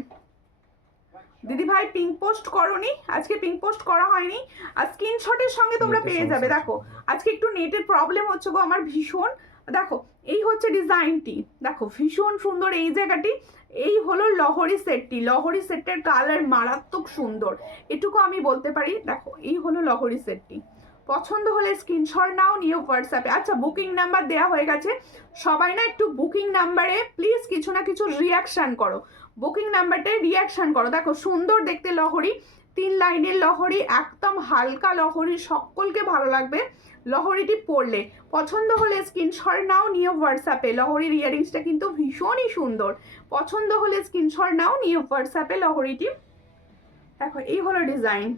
দিদি ভাই পিঙ্ক পোস্ট করোনি, আজকে পিঙ্ক পোস্ট করা হয়নি, আর স্ক্রিনশটের সঙ্গে তোমরা পেয়ে যাবে। দেখো আজকে একটু নেটের প্রবলেম হচ্ছে গো আমার ভীষণ। দেখো এই হচ্ছে ডিজাইনটি, দেখো ভীষণ সুন্দর এই জায়গাটি। এই হলো লহরি সেটটি, লহরি সেটের কালার মারাত্মক সুন্দর, এটুকু আমি বলতে পারি। দেখো এই হলো লহরি সেটটি, পছন্দ হলে স্ক্রিনশট নাও, নিয়ে হোয়াটসঅ্যাপে। আচ্ছা বুকিং নাম্বার দেওয়া হয়ে গেছে, সবাই না একটু বুকিং নাম্বারে প্লিজ কিছু না কিছু রিয়াকশান করো, বুকিং নাম্বারটায় রিয়াকশান করো। দেখো সুন্দর দেখতে লহরি, 3 লাইনের লহরি, একদম হালকা লহরি, সকলকে ভালো লাগবে লহরিটি পরলে। পছন্দ হলে স্ক্রিনশট নাও, নিয়ে হোয়াটসঅ্যাপে। লহরির ইয়ারিংসটা কিন্তু ভীষণই সুন্দর, পছন্দ হলে স্ক্রিনশট নাও, নিয়ে হোয়াটসঅ্যাপে লহরিটি। দেখো এই হলো ডিজাইন,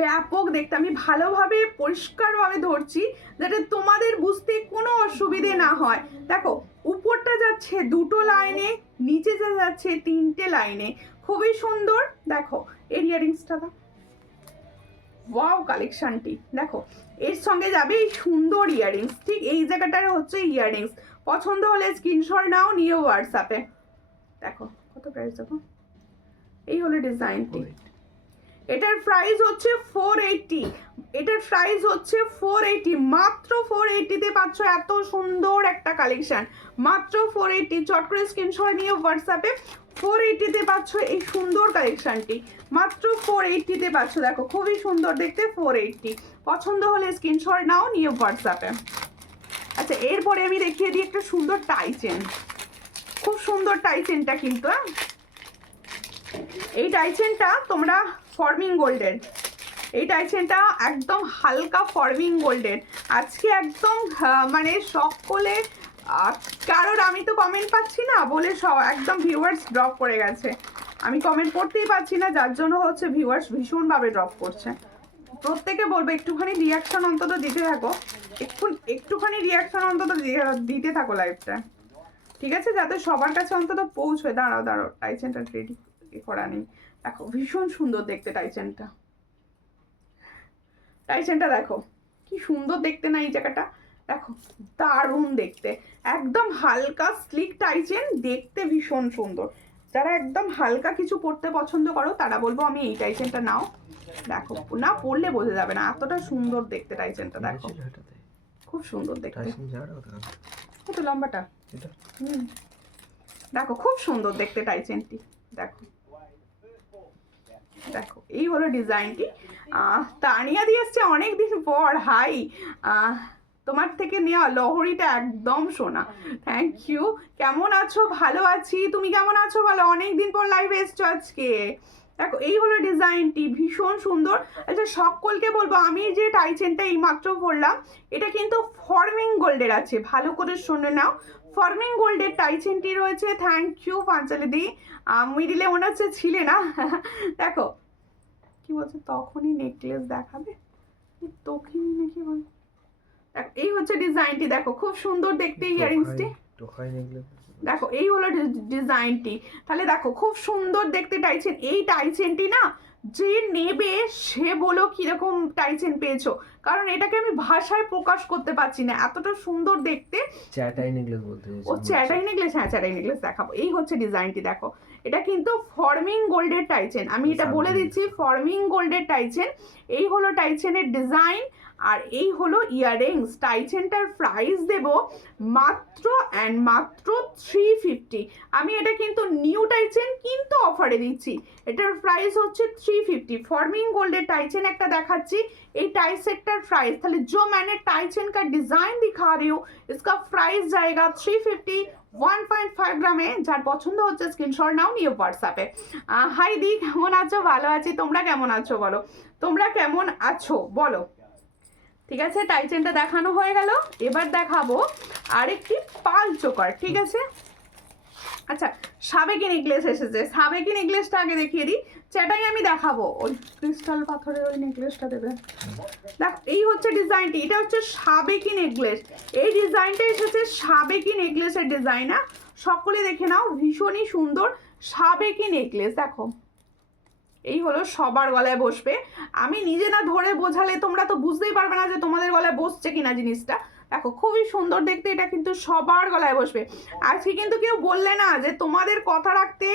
ব্যাপক দেখতে। আমি ভালোভাবে পরিষ্কারভাবে ধরছি যাতে তোমাদের বুঝতে কোনো অসুবিধে না হয়। দেখো উপরটা যাচ্ছে 2টো লাইনে, নিচে যাচ্ছে 3টে লাইনে, খুবই সুন্দর। দেখো এর ইয়ারিংসটা দাও, ওয়াও কালেকশনটি দেখো, এর সঙ্গে যাবে এই সুন্দর ইয়ারিংস, ঠিক এই জায়গাটায় হচ্ছে ইয়ারিংস। পছন্দ হলে স্ক্রিনশট নাও, নিয়ে হোয়াটসঅ্যাপে। দেখো কত প্রাইস দেখো, এই হলো ডিজাইনটি। এটার প্রাইস হচ্ছে 480, এটার প্রাইস হচ্ছে 480, মাত্র 480-তে পাচ্ছ এত সুন্দর একটা কালেকশন, মাত্র 480। চট করে স্ক্রিনশট নিয়ে হোয়াটসঅ্যাপে, 480-তে পাচ্ছ এই সুন্দর কালেকশনটি, মাত্র 480-তে পাচ্ছ। দেখো খুবই সুন্দর দেখতে, 480। পছন্দ হলে স্ক্রিনশট নাও, নিয়ে হোয়াটসঅ্যাপে। আচ্ছা এরপরে আমি দেখিয়ে দিই একটা সুন্দর টাই চেন, খুব সুন্দর টাই চেনটা কিন্তু। এই টাই চেনটা তোমরা ফর্মিং গোল্ডের, এই টাই চেনটা একদম হালকা ফর্মিং গোল্ডের। আজকে একদম মানে সকলে কারোর আমি তো কমেন্ট পাচ্ছি না বলে একদম ভিউয়ার্স ড্রপ করে গেছে, আমি কমেন্ট পড়তেই পাচ্ছি না, যার জন্য হচ্ছে ভিউয়ার্স ভীষণভাবে ড্রপ করছে। প্রত্যেকে বলবো একটুখানি রিয়াকশন অন্তত দিতে থাকো, একটুখানি রিয়াকশন অন্তত দিতে থাকো লাইভটা, ঠিক আছে, যাতে সবার কাছে অন্তত পৌঁছয়। দাঁড়াও টাই চেনটা রেডি করা নেই। দেখো ভীষণ সুন্দর দেখতে টাই চেনটা দেখো কি সুন্দর দেখতে না, এই জায়গাটা দেখো দারুণ দেখতে, একদম হালকা স্লিক টাই চেন, দেখতে ভীষণ সুন্দর। যারা একদম হালকা কিছু পরতে পছন্দ করো তারা বলবো আমি এই টাই চেনটা নাও। দেখো না পরলে বোঝা যাবে না, এতটা সুন্দর দেখতে টাই চেনটা, দেখো খুব সুন্দর দেখতে। কত লম্বাটা, দেখো খুব সুন্দর দেখতে টাই চেনটি। দেখো দেখো এই হলো ডিজাইনটি। তানিয়া দিয়ে এসছে অনেক দিন পর। হাই, তোমার থেকে নেওয়া লহরিটা একদম সোনা। Thank you. কেমন আছো? ভালো আছি, তুমি কেমন আছো বলো? অনেক দিন পর লাইভে এসছো আজকে। দেখো এই হলো ডিজাইনটি, ভীষণ সুন্দর। আচ্ছা সকলকে বলবো, আমি যে টাই চেনটা এইমাত্র পরলাম এটা কিন্তু ফর্মিং গোল্ডের আছে, ভালো করে শুনে নাও। ফর্মিং গোল্ডের টাই চেনটি রয়েছে। থ্যাংক ইউ পাঞ্চালি দি। মিডিলে মনে হচ্ছে ছিলে না। দেখো কি বলছে, তখনই নেকলেস দেখাবে, তখনই নাকি বল। এই হচ্ছে ডিজাইনটি, দেখো খুব সুন্দর দেখতে ইয়ারিংসটি। টোকাই নেকলেস। দেখো এই হলো ডিজাইনটি। তাহলে দেখো খুব সুন্দর দেখতে টাইচেন। এই টাইচেনটি না যে নেবে সে বলো কিরকম টাইচেন পেয়েছো, কারণ এটাকে আমি ভাষায় প্রকাশ করতে পারছি না, এতটা সুন্দর দেখতে। চ্যাটাই নেকলেস বলতে ও চ্যাটাই নেকলেস, হ্যাঁ চ্যাটাই নেকলেস দেখাবো। এই হচ্ছে ডিজাইনটি, দেখো এটা কিন্তু ফর্মিং গোল্ডের টাইচেন, আমি এটা বলে দিচ্ছি ফর্মিং গোল্ডের টাইচেন। এই হলো টাইচেনের ডিজাইন আর এই হলো ইয়াররিংস। টাইচেনটার প্রাইস দেব মাত্র অ্যান্ড মাত্র 350। আমি এটা কিন্তু নিউ টাইচেন কিন্তু অফারে দিচ্ছি, এটার প্রাইস হচ্ছে 350। ফর্মিং গোল্ডের টাইচেন একটা দেখাচ্ছি, এই टाई सेट का प्राइस, তাহলে जो मैंने टाई चेन का डिजाइन दिखा रही हूँ इसका प्राइस जाएगा 350 1.5 গ্রামে। যার পছন্দ হচ্ছে স্ক্রিনশট নাও, নিয়ে হোয়াটসঅ্যাপে। হাই দি, কেমন আছো? ভালো আছি, তোমরা কেমন আছো বলো? তোমরা কেমন আছো বলো? ঠিক আছে, টাই চেনটা দেখানো হয়ে গেল, এবার দেখাবো আরেকটি পাল চোকার। ঠিক আছে, আচ্ছা সাবেকি নেকলেস এসেছে, সাবেকি নেকলেসটা আগে দেখিয়ে দিই, সেটাই আমি দেখাবো। ওই ক্রিস্টাল পাথরের ওই নেকলেসটা দেবে। দেখ এই হচ্ছে ডিজাইনটি, এটা হচ্ছে সাবেকি নেকলেস। এই ডিজাইনটা এসেছে সাবেকি নেকলেসের ডিজাইন। সকলে দেখে নাও, ভীষণই সুন্দর সাবেকি নেকলেস। দেখো এই হলো সবার গলায় বসবে, আমি নিজে না ধরে বোঝালে তোমরা তো বুঝতেই পারবে না যে তোমাদের গলায় বসছে কিনা জিনিসটা। দেখো খুবই সুন্দর দেখতে, এটা কিন্তু সবার গলায় বসবে। আজকে কিন্তু কেউ বললে না যে তোমাদের কথা রাখতে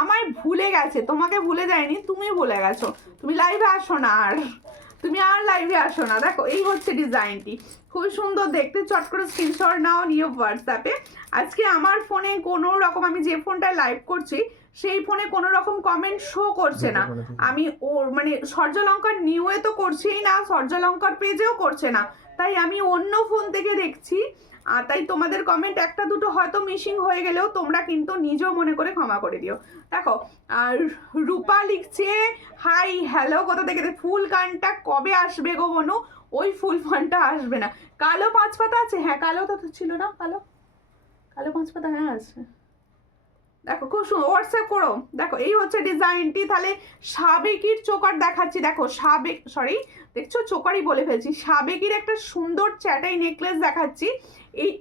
আমায় ভুলে গেছে, তোমাকে ভুলে যায়নি, তুমি ভুলে গেছো, তুমি লাইভে আসো না, আর তুমি আর লাইভে আসো না। দেখো এই হচ্ছে ডিজাইনটি, খুবই সুন্দর দেখতে। চট করে স্ক্রিনশট নাও, নিয়ে হোয়াটসঅ্যাপে। আজকে আমার ফোনে কোনো রকম, আমি যে ফোনটায় লাইভ করছি সেই ফোনে কোনো রকম কমেন্ট শো করছে না। আমি ওর মানে সূর্যালঙ্কার নিউয়ে তো করছেই না, সূর্যালঙ্কার পেজেও করছে না, তাই আমি অন্য ফোন থেকে দেখছি। তাই তোমাদের কমেন্ট একটা দুটো হয়তো মিসিং হয়ে গেলেও তোমরা কিন্তু নিজেও মনে করে ক্ষমা করে দিও। দেখো আর রূপা লিখছে হাই হ্যালো, কোথা থেকে? ফুল গানটা কবে আসবে গো বনু? ওই ফুল ফানটা আসবে না। কালো 5 পাতা আছে, হ্যাঁ কালো তো ছিল না, কালো কালো 5 পাতা হ্যাঁ আছে। দেখো খুব সুন্দর, হোয়াটসঅ্যাপ করো। দেখো এই হচ্ছে ডিজাইনটি। তাহলে সাবেকির চোকার দেখাচ্ছি, দেখো সাবেক, সরি দেখছো চোকারই বলে ফেলছি, সাবেকির একটা সুন্দর চ্যাটাই নেকলেস দেখাচ্ছি।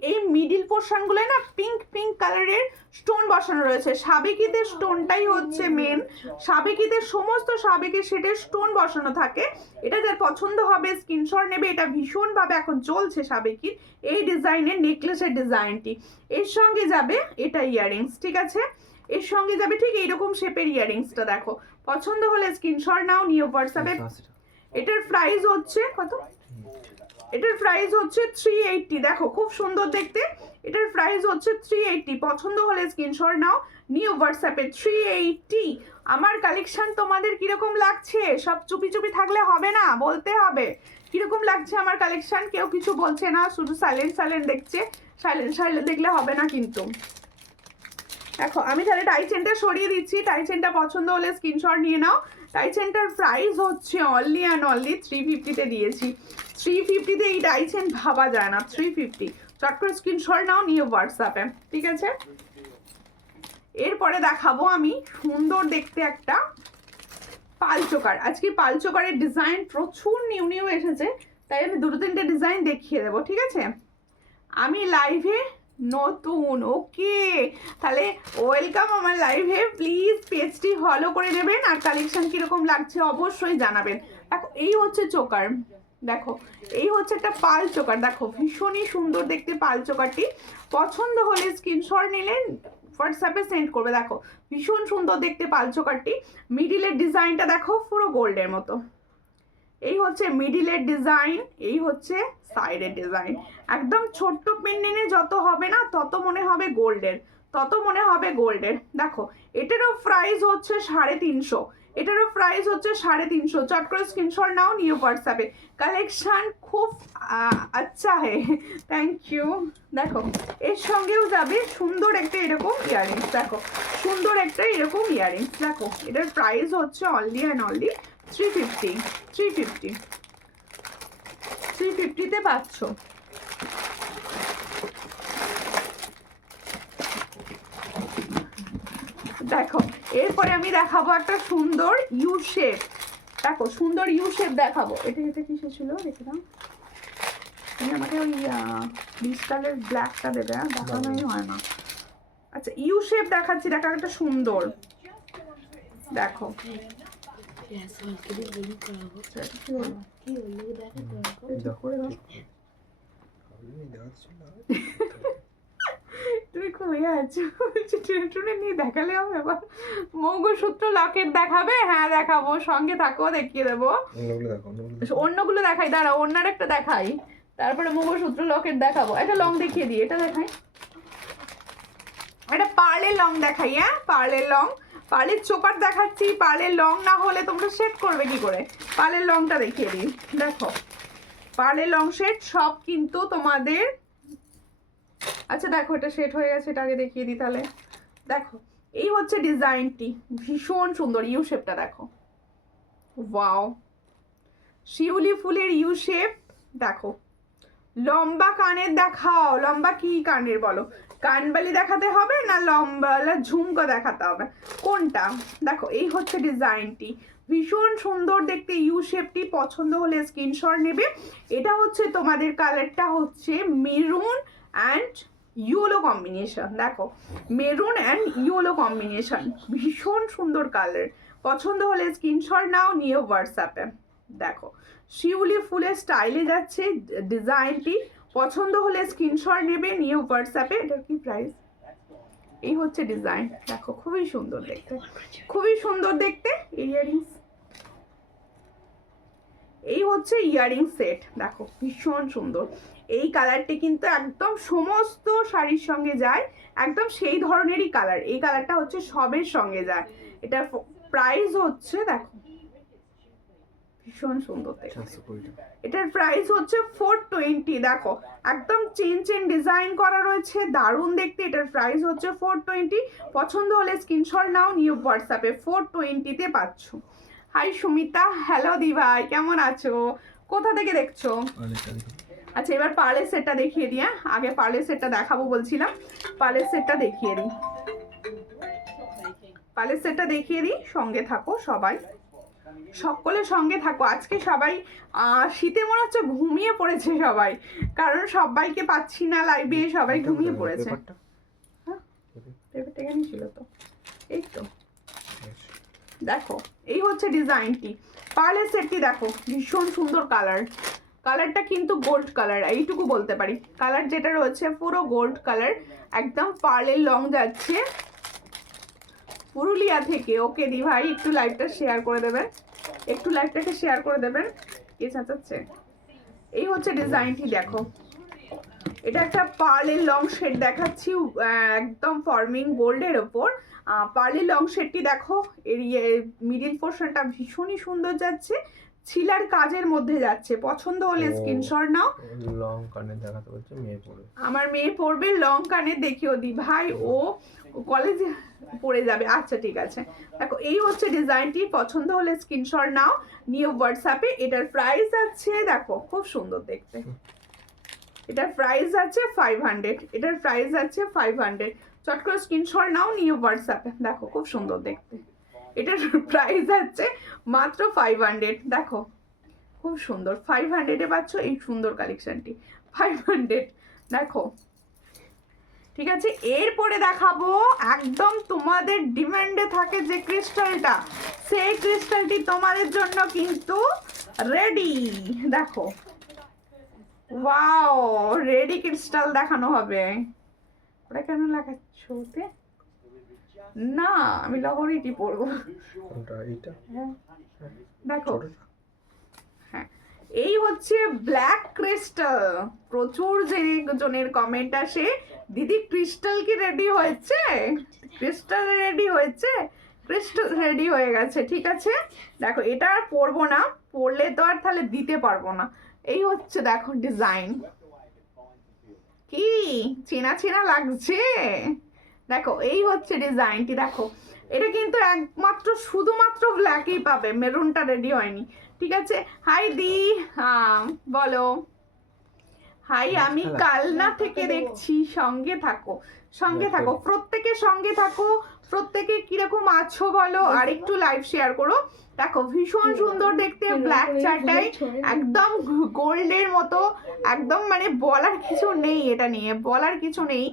এই মিডিল পোর্শনগুলো না পিঙ্ক পিঙ্ক কালারের স্টোন বসানো রয়েছে। সাবেকিতে স্টোনটাই হচ্ছে মেন, সাবেকিতে সমস্ত সাবেকি সেটের স্টোন বসানো থাকে। এটা যার পছন্দ হবে স্ক্রিনশট নেবে, এটা ভীষণভাবে এখন চলছে সাবেকির এই ডিজাইনের নেকলেসের ডিজাইনটি। এর সঙ্গে যাবে এটা ইয়াররিংস, ঠিক আছে, এর সঙ্গে যাবে ঠিক এইরকম শেপের ইয়াররিংসটা। দেখো পছন্দ হলে স্ক্রিনশট নাও, নিয়ে হোয়াটসঅ্যাপে। এটার প্রাইস হচ্ছে কত? এটার প্রাইস হচ্ছে 380। দেখো খুব সুন্দর দেখতে, এটার প্রাইস হচ্ছে 380। পছন্দ হলে স্ক্রিনশট নাও, নিউ হোয়াটসঅ্যাপে। 380। আমার কালেকশন তোমাদের কিরকম লাগছে? সব চুপি চুপি থাকলে হবে না, বলতে হবে কিরকম লাগছে আমার কালেকশন। কেউ কিছু বলছে না, শুধু সাইলেন্ট সাইলেন্ট দেখছে, সাইলেন্ট সাইলেন্ট দেখলে হবে না কিন্তু। দেখো আমি তাহলে টাই চেনটা সরিয়ে দিচ্ছি, টাই চেনটা পছন্দ হলে স্ক্রিনশট নিয়ে নাও। টাই চেনটার প্রাইস হচ্ছে অনলি অ্যান্ড অনলি 350-তে দিয়েছি। 350-তে এই টাই চেন ভাবা যায় না, 350। চট করে স্ক্রিনশট নাও, নিয়ে হোয়াটসঅ্যাপে, ঠিক আছে। এরপরে দেখাবো আমি সুন্দর দেখতে একটা পাল চোকার। আজকে পাল চোকারের ডিজাইন প্রচুর নিউ নিউ এসেছে, তাই আমি দুটো তিনটে ডিজাইন দেখিয়ে দেবো, ঠিক আছে। আমি লাইভে নতুন, ওকে, তাহলে ওয়েলকাম আমার লাইভে। প্লিজ পেজটি ফলো করে নেবেন, আর কালেকশন কিরকম লাগছে অবশ্যই জানাবেন। দেখো এই হচ্ছে চোকার, দেখো এই হচ্ছে একটা পাল চোকার। দেখো ভীষণই সুন্দর দেখতে পাল চোকারটি। পছন্দ হলে স্ক্রিনশট নিলেন, হোয়াটসঅ্যাপে সেন্ড করবে। দেখো ভীষণ সুন্দর দেখতে পাল চোকারটি। মিডিলের ডিজাইনটা দেখো পুরো গোল্ডের মতো। এই হচ্ছে মিডিলের ডিজাইন, এই হচ্ছে সাইডের ডিজাইন। একদম ছোট্ট পিন্ডিনে যত হবে না তত মনে হবে গোল্ডের, তত মনে হবে গোল্ডের। দেখো এটারও প্রাইস হচ্ছে 350। এটারও প্রাইস হচ্ছে 350। চট করে স্ক্রিনশট নাও, নিয়ে হোয়াটসঅ্যাপে। কালেকশন খুব আচ্ছা হে, থ্যাংক ইউ। দেখো এর সঙ্গেও যাবে সুন্দর একটা এরকম ইয়াররিংস, দেখো সুন্দর একটা এরকম ইয়াররিংস। দেখো এটার প্রাইস হচ্ছে অনলি অ্যান্ড অনলি 350তে পাচ্ছ। দেখো এরপরে আমি দেখাবো একটা সুন্দর ইউ শেপ। দেখো সুন্দর ইউ শেপ দেখাবো। এটা এটা কিসে ছিল দেখে নাও। তুমি আমাকে ওই ক্রিস্টালের ব্ল্যাকটা দেবে, দেখানোই হয় না। আচ্ছা ইউ শেপ দেখাচ্ছি, দেখো একটা সুন্দর। দেখো তুমি কই আছো? টুনে নিয়ে দেখালে হবে? আবার মঙ্গলসূত্র লকেট দেখাবে? হ্যাঁ দেখাবো, সঙ্গে থাকো, দেখিয়ে দেবো। অন্যগুলো দেখাই, দাঁড়া অন্যার একটা দেখাই, তারপরে মঙ্গলসূত্র লকেট দেখাবো। একটা লং দেখিয়ে দিই, এটা দেখাই, একটা পার্লের লং দেখাই। হ্যাঁ পার্লের লং, পার্লের চোকার দেখাচ্ছি। পার্লের লং না হলে তোমরা সেট করবে কি করে? পার্লের লংটা দেখিয়ে দিই। দেখো পার্লের লং সেট সব কিন্তু তোমাদের, আচ্ছা দেখো এটা সেট হয়ে গেছে, এটা আগে দেখিয়ে দিই তাহলে। দেখো এই হচ্ছে ডিজাইনটি, ভীষণ সুন্দর ইউ শেপটা দেখো, ওয়াও শিউলি ফুলের ইউ শেপ। দেখো লম্বা কানের দেখাও, লম্বা কি কানের বলো? কানবালি দেখাতে হবে না লম্বা ঝুমকো দেখাতে হবে, কোনটা? দেখো এই হচ্ছে ডিজাইনটি, ভীষণ সুন্দর দেখতে ইউ শেপটি। পছন্দ হলে স্ক্রিনশট নেবে। এটা হচ্ছে তোমাদের কালারটা হচ্ছে মেরুন অ্যান্ড ইয়েলো কম্বিনেশন। দেখো মেরুন অ্যান্ড ইয়েলো কম্বিনেশন, ভীষণ সুন্দর কালার। পছন্দ হলে স্ক্রিনশট নাও, নিয়ে হোয়াটসঅ্যাপে। দেখো শিউলি ফুলের স্টাইলে যাচ্ছে ডিজাইনটি। পছন্দ হলে স্ক্রিনশট নেবে, নিয়ে হোয়াটসঅ্যাপে। এটার কি প্রাইস? এই হচ্ছে ডিজাইন, দেখো খুবই সুন্দর দেখতে, খুবই সুন্দর দেখতে। ইয়াররিংস, এই হচ্ছে ইয়াররিং সেট, দেখো ভীষণ সুন্দর। এই কালারটি কিন্তু একদম সমস্ত শাড়ির সঙ্গে যায়, একদম সেই ধরনেরই কালার। এই কালারটা হচ্ছে সবের সঙ্গে যায়। এটার প্রাইস হচ্ছে, দেখো ভীষণ সুন্দর দেখতে। এটার প্রাইস হচ্ছে 420। দেখো একদম চেন চেন ডিজাইন করা রয়েছে, দারুণ দেখতে। এটার প্রাইস হচ্ছে 420। পছন্দ হলে স্ক্রিনশট নাও, নিউ হোয়াটসঅ্যাপে। 420তে পাচ্ছ। হাই সুমিতা, হ্যালো দিভাই, কেমন আছো? কোথা থেকে দেখছো? আচ্ছা এবার পার্লের সেটটা দেখিয়ে দিই। আগে পার্লের সেটটা দেখাবো বলছিলাম, পার্লের সেটটা দেখিয়ে দিই। পার্লের সেটটা দেখিয়ে দিই, সঙ্গে থাকো সবাই, সকলের সঙ্গে থাকো। আজকে সবাই শীতে মনে হচ্ছে ঘুমিয়ে পড়েছে সবাই, কারণ সবাইকে পাচ্ছি না লাইভে, সবাই ঘুমিয়ে পড়েছে। হ্যাঁ পেপারটা এখানে ছিল তো, এই তো। দেখো এই হচ্ছে ডিজাইনটি, পার্লের সেটটি দেখো ভীষণ সুন্দর কালার। কালারটা কিন্তু গোল্ড কালার, এইটুকু বলতে পারি। কালার যেটা রয়েছে পুরো গোল্ড কালার, একদম পার্লের লং যাচ্ছে পুরুলিয়া থেকে। ওকে দি ভাই একটু লাইভটা শেয়ার করে দেবেন, একটু লাইভটাকে শেয়ার করে দেবেন। কে চাচাচ্ছে? এই হচ্ছে ডিজাইনটি, দেখো এটা একটা পার্লের লং শেড দেখাচ্ছি, একদম ফর্মিং গোল্ডের ওপর পার্লের লং শেডটি দেখো। এর মিডিল পোর্শনটা ভীষণই সুন্দর যাচ্ছে, ছিলার কাজের মধ্যে যাচ্ছে। পছন্দ হলে স্ক্রিনশট নাও। লং কানের দেখাতে বলছে, মেয়ে পড়বে, আমার মেয়ে পড়বে লং কানের, দেখিও দি ভাই, ও কলেজে পড়ে যাবে। আচ্ছা ঠিক আছে, দেখো এই হচ্ছে ডিজাইনটি। পছন্দ হলে স্ক্রিনশট নাও, নিউ হোয়াটসঅ্যাপে। এটার প্রাইস আছে, দেখো খুব সুন্দর দেখতে। এটার প্রাইস আছে 500। এটার প্রাইস আছে 500। চট করে স্ক্রিনশট নাও, নিউ হোয়াটসঅ্যাপে। দেখো খুব সুন্দর দেখতে। এটার প্রাইস আছে মাত্র 500। দেখো খুব সুন্দর, 500-এ পাচ্ছ এই সুন্দর কালেকশনটি, 500। দেখো ঠিক আছে, এরপরে দেখাবো একদম তোমাদের ডিমান্ডে থাকে যে ক্রিস্টালটা, সেই ক্রিস্টালটি তোমাদের জন্য কিন্তু রেডি। দেখো ওয়াও, রেডি ক্রিস্টাল দেখানো হবে। ওটা কেন লাগাচ্ছ ওতে? না আমি লহরিটি পরবো। দেখো হ্যাঁ এই হচ্ছে ব্ল্যাক ক্রিস্টাল। প্রচুর জনের কমেন্ট আসে, দিদি ক্রিস্টাল কি রেডি হয়েছে? ক্রিস্টাল রেডি হয়েছে? ক্রিস্টাল রেডি হয়ে গেছে, ঠিক আছে। দেখো এটা আর পরবো না, পরলে তো আর তাহলে দিতে পারবো না। এই হচ্ছে দেখো ডিজাইন, কি চেনা চেনা লাগছে। দেখো এই হচ্ছে ডিজাইনটি, দেখো এটা কিন্তু একমাত্র শুধুমাত্র ব্ল্যাকই পাবে, মেরুনটা রেডি হয়নি, ঠিক আছে। হাই দি, বলো হাই, আমি কালনা থেকে দেখছি, সঙ্গে থাকো সঙ্গে থাকো, প্রত্যেকে সঙ্গে থাকো, প্রত্যেকে কিরকম আছো বলো, আর একটু লাইভ শেয়ার করো। দেখো ভীষণ সুন্দর দেখতে, ব্ল্যাক চাটাই একদম গোল্ডের মতো, একদম মানে বলার কিছু নেই, এটা নিয়ে বলার কিছু নেই।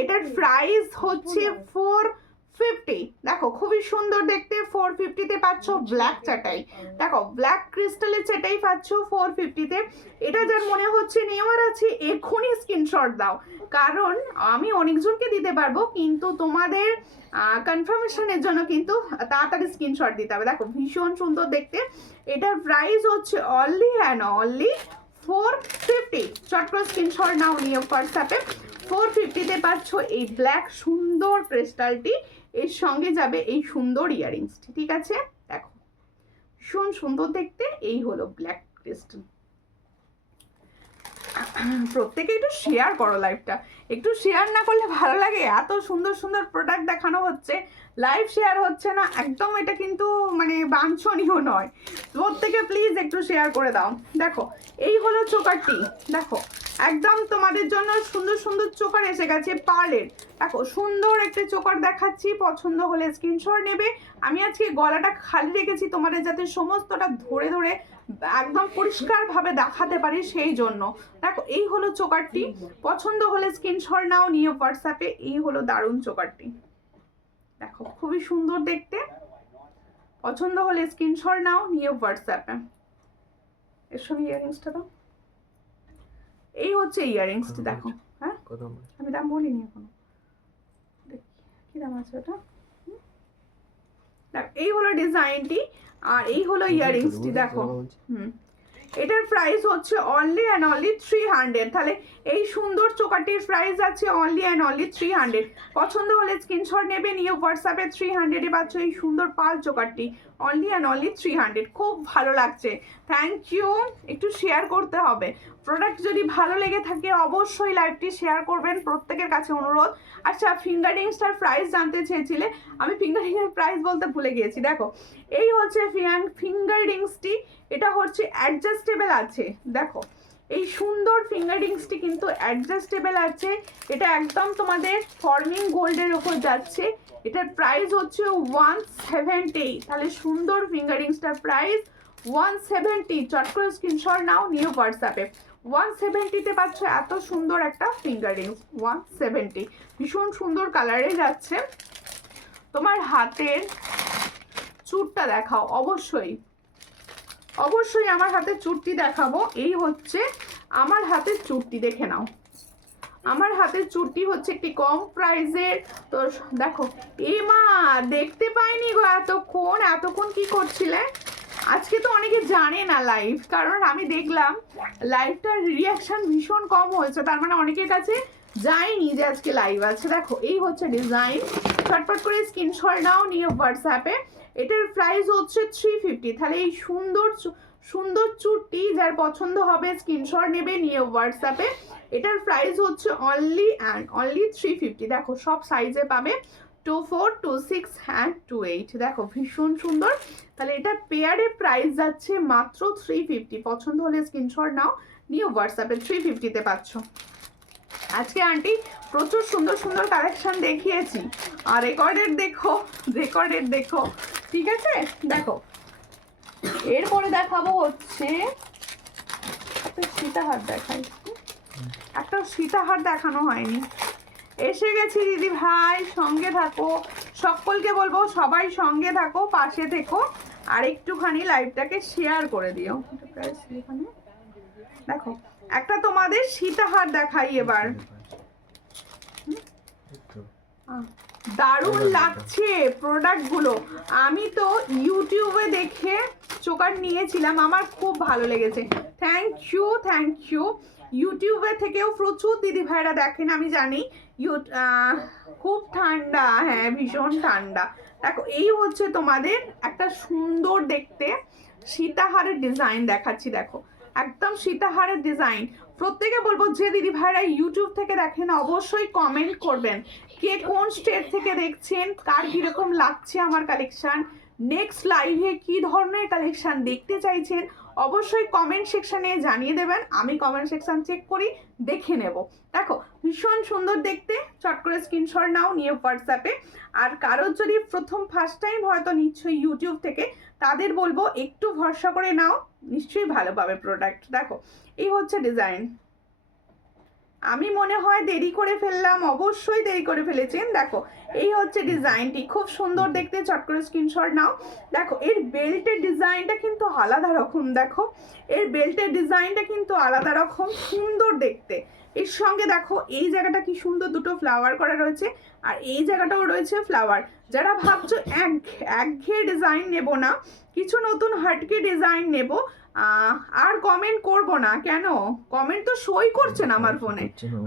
এটার প্রাইস হচ্ছে 450। দেখো খুবই সুন্দর দেখতে, 450-তে পাচ্ছ ব্ল্যাক চাটাই। দেখো ব্ল্যাক ক্রিস্টালের চাটাই পাচ্ছ 450-তে। এটা যার মনে হচ্ছে নেওয়ার আছে এক্ষুনি স্ক্রিনশট দাও, কারণ আমি অনেকজনকে দিতে পারবো, কিন্তু তোমাদের কনফার্মেশনের জন্য কিন্তু তাড়াতাড়ি স্ক্রিনশট দিতে হবে। দেখো ভীষণ সুন্দর দেখতে, এটার প্রাইস হচ্ছে অনলি অ্যান্ড অনলি 450। চট করে স্ক্রিনশট নাও নিয়ে হোয়াটসঅ্যাপে। 450-তে পাচ্ছ এই ব্ল্যাক সুন্দর ক্রিস্টালটি, এর সঙ্গে যাবে এই সুন্দর ইয়াররিংসটি, ঠিক আছে। দেখো ভীষণ সুন্দর দেখতে, এই হলো ব্ল্যাক ক্রিস্টাল। প্রত্যেকে একটু শেয়ার করো লাইভটা, একটু শেয়ার না করলে ভালো লাগে। এত সুন্দর সুন্দর প্রোডাক্ট দেখানো হচ্ছে, লাইভ শেয়ার হচ্ছে না, একদম এটা কিন্তু মানে বাঞ্ছনীয় নয়। প্রত্যেকে প্লিজ একটু শেয়ার করে দাও। দেখো এই হলো চোকারটি, দেখো একদম তোমাদের জন্য সুন্দর সুন্দর চোকার এসে গেছে পার্লের। দেখো সুন্দর একটা চোকার দেখাচ্ছি, পছন্দ হলে স্ক্রিনশট নেবে। আমি আজকে গলাটা খালি রেখেছি তোমাদের, যাতে সমস্তটা ধরে ধরে একদম পরিষ্কারভাবে দেখাতে পারি, সেই জন্য। দেখো এই হলো চোকারটি, পছন্দ হলে স্ক্রিনশট নাও নিয়ে হোয়াটসঅ্যাপে। এই হলো দারুণ চোকারটি, দেখো খুবই সুন্দর দেখতে, পছন্দ হলে স্ক্রিনশট নাও নিয়ে হোয়াটসঅ্যাপে। এর সঙ্গে ইয়াররিংসটা দাও। এই হচ্ছে ইয়াররিংসটি, দেখো। হ্যাঁ আমি দাম বলিনি এখনো, কি দাম আছে ওটা। দেখ এই হলো ডিজাইনটি, আর এই হলো ইয়াররিংসটি, দেখো। এটার প্রাইস হচ্ছে অনলি অ্যান্ড অনলি 300। তাহলে এই সুন্দর চোকাটির প্রাইস আছে অনলি অ্যান্ড অনলি 300। পছন্দ হলে স্ক্রিনশট নেবে, নিয়ে হোয়াটসঅ্যাপে 300-এ পাচ্ছ এই সুন্দর পাল চোকারটি, অনলি অ্যান্ড অনলি 300। খুব ভালো লাগছে, থ্যাংক ইউ। একটু শেয়ার করতে হবে, প্রোডাক্ট যদি ভালো লেগে থাকে অবশ্যই লাইভটি শেয়ার করবেন, প্রত্যেকের কাছে অনুরোধ। আচ্ছা ফিঙ্গারিংসটার প্রাইস জানতে চেয়েছিলে, আমি ফিঙ্গারিংয়ের প্রাইস বলতে ভুলে গিয়েছি। দেখো এই হচ্ছে ফিঙ্গারিংসটি, এটা হচ্ছে অ্যাডজাস্টেবল আছে। দেখো এই সুন্দর ফিঙ্গারিংসটি কিন্তু অ্যাডজাস্টেবল আছে, এটা একদম তোমাদের ফর্মিং গোল্ডের ওপর যাচ্ছে। এটার প্রাইস হচ্ছে 170। তাহলে সুন্দর ফিঙ্গারিংসটার প্রাইস 170। চট করে স্ক্রিনশট নাও নিউ হোয়াটসঅ্যাপে। 170-তে পাচ্ছ এত সুন্দর একটা ফিঙ্গারিংস, 170। ভীষণ সুন্দর কালারে যাচ্ছে। তোমার হাতের চুটটা দেখাও, অবশ্যই অবশ্যই আমার হাতের চুটটি দেখাবো। এই হচ্ছে আমার হাতের চুটটি, দেখে নাও। আমার হাতের চুটটি হচ্ছে একটি কম প্রাইসের। তো দেখো এ মা, দেখতে পাইনি গো এতক্ষণ কি করছিলে। আজকে তো অনেকে জানে না লাইভ, কারণ আমি দেখলাম লাইভটার রিয়াকশন ভীষণ কম হয়েছে, তার মানে অনেকের কাছে যায়নি যে আজকে লাইভ আছে। দেখো এই হচ্ছে ডিজাইন, ছটপট করে স্ক্রিনশট নাও নিয়ে হোয়াটসঅ্যাপে। এটার প্রাইস হচ্ছে 350। তাহলে এই সুন্দর সুন্দর চুটটি যার পছন্দ হবে স্ক্রিনশট নেবে, নিয়ে হোয়াটসঅ্যাপে। এটার প্রাইস হচ্ছে অনলি অ্যান্ড অনলি 350। দেখো সব সাইজে পাবে, 24, 26 অ্যান্ড 28। দেখো ভীষণ সুন্দর। তাহলে এটা পেয়ারে প্রাইস যাচ্ছে মাত্র 350। পছন্দ হলে স্ক্রিনশট নাও, নিয়ে হোয়াটসঅ্যাপে 350-তে পাচ্ছ। আজকে আন্টি প্রচুর সুন্দর সুন্দর কালেকশন দেখিয়েছি, আর রেকর্ডেড দেখো, ঠিক আছে। দেখো এরপরে দেখাবো হচ্ছে সীতাহার, দেখাই একটা সীতাহার দেখানো হয়নি। এসে গেছি দিদি ভাই, সঙ্গে থাকো, সকলকে বলবো সবাই সঙ্গে থাকো, পাশে থেকো, আর একটুখানি লাইভটাকে শেয়ার করে দিও। দেখো একটা তোমাদের সীতাহার দেখাই এবার, দারুণ লাগছে প্রোডাক্টগুলো। আমি তো ইউটিউবে দেখে চোকার নিয়েছিলাম, আমার খুব ভালো লেগেছে। Thank you. ইউটিউবে থেকেও প্রচুর দিদি ভাইরা দেখেন আমি জানি, খুব ঠান্ডা, হ্যাঁ ভীষণ ঠান্ডা। দেখো এই হচ্ছে তোমাদের একটা সুন্দর দেখতে সীতাহারের ডিজাইন দেখাচ্ছি। দেখো একদম সীতাহারের ডিজাইন। প্রত্যেকে বলবো যে দিদি ভাইরা ইউটিউব থেকে দেখেন অবশ্যই কমেন্ট করবেন কে কোন স্টেট থেকে দেখছেন, কার কিরকম লাগছে আমার কালেকশন, নেক্সট লাইভে কি ধরনের কালেকশন দেখতে চাইছেন অবশ্যই কমেন্ট সেকশনে জানিয়ে দেবেন। আমি কমেন্ট সেকশন চেক করি, দেখে নেব। দেখো ভীষণ সুন্দর দেখতে, চট করে স্ক্রিনশট নাও নিয়ে হোয়াটসঅ্যাপে। আর কারোর যদি প্রথম ফার্স্ট টাইম হয়তো নিশ্চয়ই ইউটিউব থেকে, তাদের বলবো একটু ভরসা করে নাও, নিশ্চয়ই ভালো পাবে প্রোডাক্ট। দেখো এই হচ্ছে ডিজাইন। আমি মনে হয় দেরি করে ফেললাম, অবশ্যই দেরি করে ফেলেছেন। দেখো এই হচ্ছে ডিজাইনটি, খুব সুন্দর দেখতে, চট করে স্ক্রিনশট নাও। দেখো এর বেল্টের ডিজাইনটা কিন্তু আলাদা রকম। দেখো এর বেল্টের ডিজাইনটা কিন্তু আলাদা রকম, সুন্দর দেখতে। এর সঙ্গে দেখো এই জায়গাটা কি সুন্দর দুটো ফ্লাওয়ার করা রয়েছে, আর এই জায়গাটাও রয়েছে ফ্লাওয়ার। যারা ভাবছো একঘেয়ে ডিজাইন নেব না, কিছু নতুন হাটকে ডিজাইন নেব, আর কমেন্ট করব না, কেন কমেন্ট তো শোই করছে না আমার ফোনে।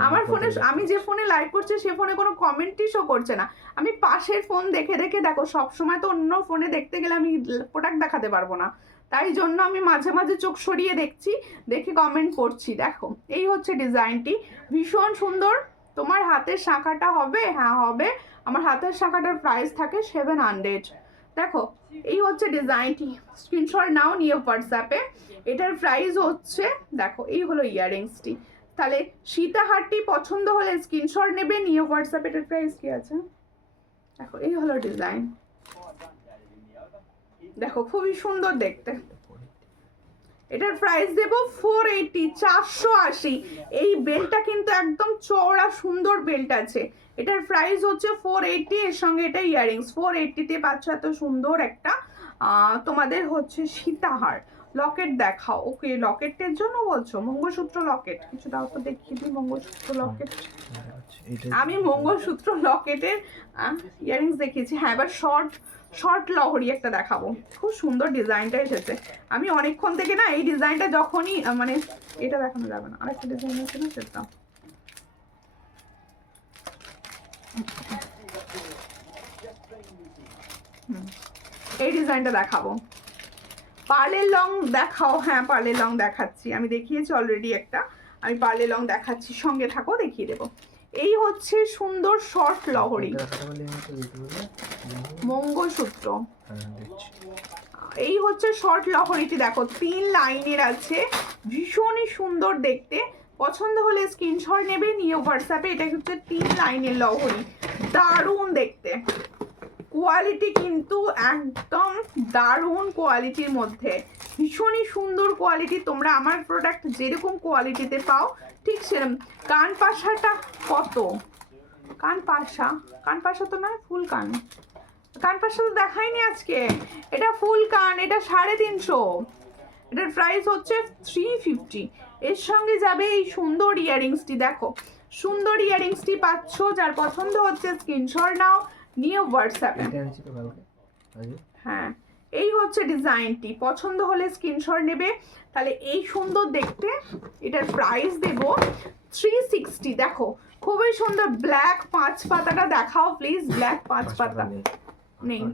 আমার ফোনে আমি যে ফোনে লাইভ করছি সে ফোনে কোনো কমেন্টই শো করছে না। আমি পাশের ফোন দেখে দেখে, দেখো সবসময় তো অন্য ফোনে দেখতে গেলে আমি প্রোডাক্ট দেখাতে পারবো না, তাই জন্য আমি মাঝে মাঝে চোখ সরিয়ে দেখছি, দেখে কমেন্ট করছি। দেখো এই হচ্ছে ডিজাইনটি, ভীষণ সুন্দর। তোমার হাতের শাঁখাটা হবে? হ্যাঁ হবে। আমার হাতের শাঁখাটার প্রাইস থাকে 700। দেখো এই হচ্ছে ডিজাইনটি, স্ক্রিনশট নাও নিয়ে হোয়াটসঅ্যাপে। এটার প্রাইস হচ্ছে, দেখো এই হলো ইয়াররিংসটি। তাহলে সীতাহারটি পছন্দ হলে স্ক্রিনশট নেবে, নিয়ে হোয়াটসঅ্যাপে। এটার প্রাইস কি আছে? দেখো এই হলো ডিজাইন। দেখো খুবই সুন্দর দেখতে। এটার প্রাইস দেব 480, 480। এই বেল্টটা কিন্তু একদম চওড়া সুন্দর বেল্ট আছে। এটার প্রাইস হচ্ছে 480, এর সঙ্গে এটা ইয়াররিংস। 480-তে পাচ্ছ এত সুন্দর একটা তোমাদের হচ্ছে সীতাহার। লকেট দেখাও। ওকে লকেটের জন্য বলছো? মঙ্গলসূত্র লকেট কিছু দাও তো দেখিয়ে দিই। মঙ্গলসূত্র লকেট, আমি মঙ্গলসূত্র লকেটের ইয়াররিংস দেখিয়েছি। হ্যাঁ এবার শর্ট লহরি একটা দেখাবো, খুব সুন্দর ডিজাইনটা এসেছে। আমি অনেকক্ষণ থেকে না এই ডিজাইনটা যখনই মানে, এটা দেখানো যাবে না, আরেকটা ডিজাইন আছে না সেটা। এই ডিজাইনটা দেখাবো। পার্লের লং দেখাও। হ্যাঁ পার্লের লং দেখাচ্ছি, আমি দেখিয়েছি অলরেডি একটা, আমি পার্লের লং দেখাচ্ছি, সঙ্গে থাকো দেখিয়ে দেবো। এই হচ্ছে সুন্দর শর্ট লহরি মঙ্গলসূত্র। এই হচ্ছে শর্ট লহরিটি। দেখো 3 লাইনের আছে, ভীষণই সুন্দর দেখতে। পছন্দ হলে স্ক্রিনশট নেবে, নিয়ে হোয়াটসঅ্যাপে। এটা হচ্ছে 3 লাইনের লহরি, দারুণ দেখতে। কোয়ালিটি কিন্তু একদম দারুণ কোয়ালিটির মধ্যে, ভীষণই সুন্দর কোয়ালিটি। তোমরা আমার প্রোডাক্ট যেরকম কোয়ালিটিতে পাও ঠিক সেরকম। কান পাশাটা কত? কান পাশা তো নয়, ফুল কান। কান পাশা তো দেখাইনি আজকে, এটা ফুল কান, এটা 350। এটার প্রাইস হচ্ছে 350। এর সঙ্গে যাবে এই সুন্দর ইয়াররিংসটি। দেখো সুন্দর ইয়াররিংসটি পাচ্ছ, যার পছন্দ হচ্ছে স্ক্রিনশট নাও, নিয়ে হোয়াটসঅ্যাপে। হ্যাঁ এই হচ্ছে ডিজাইনটি, পছন্দ হলে স্ক্রিনশট নেবে। তাহলে এই সুন্দর দেখতে, এটার প্রাইস দেব 360। দেখো খুবই সুন্দর ব্ল্যাক 5 পাতাটা দেখাও প্লিজ। ব্ল্যাক 5 পাতা নেই,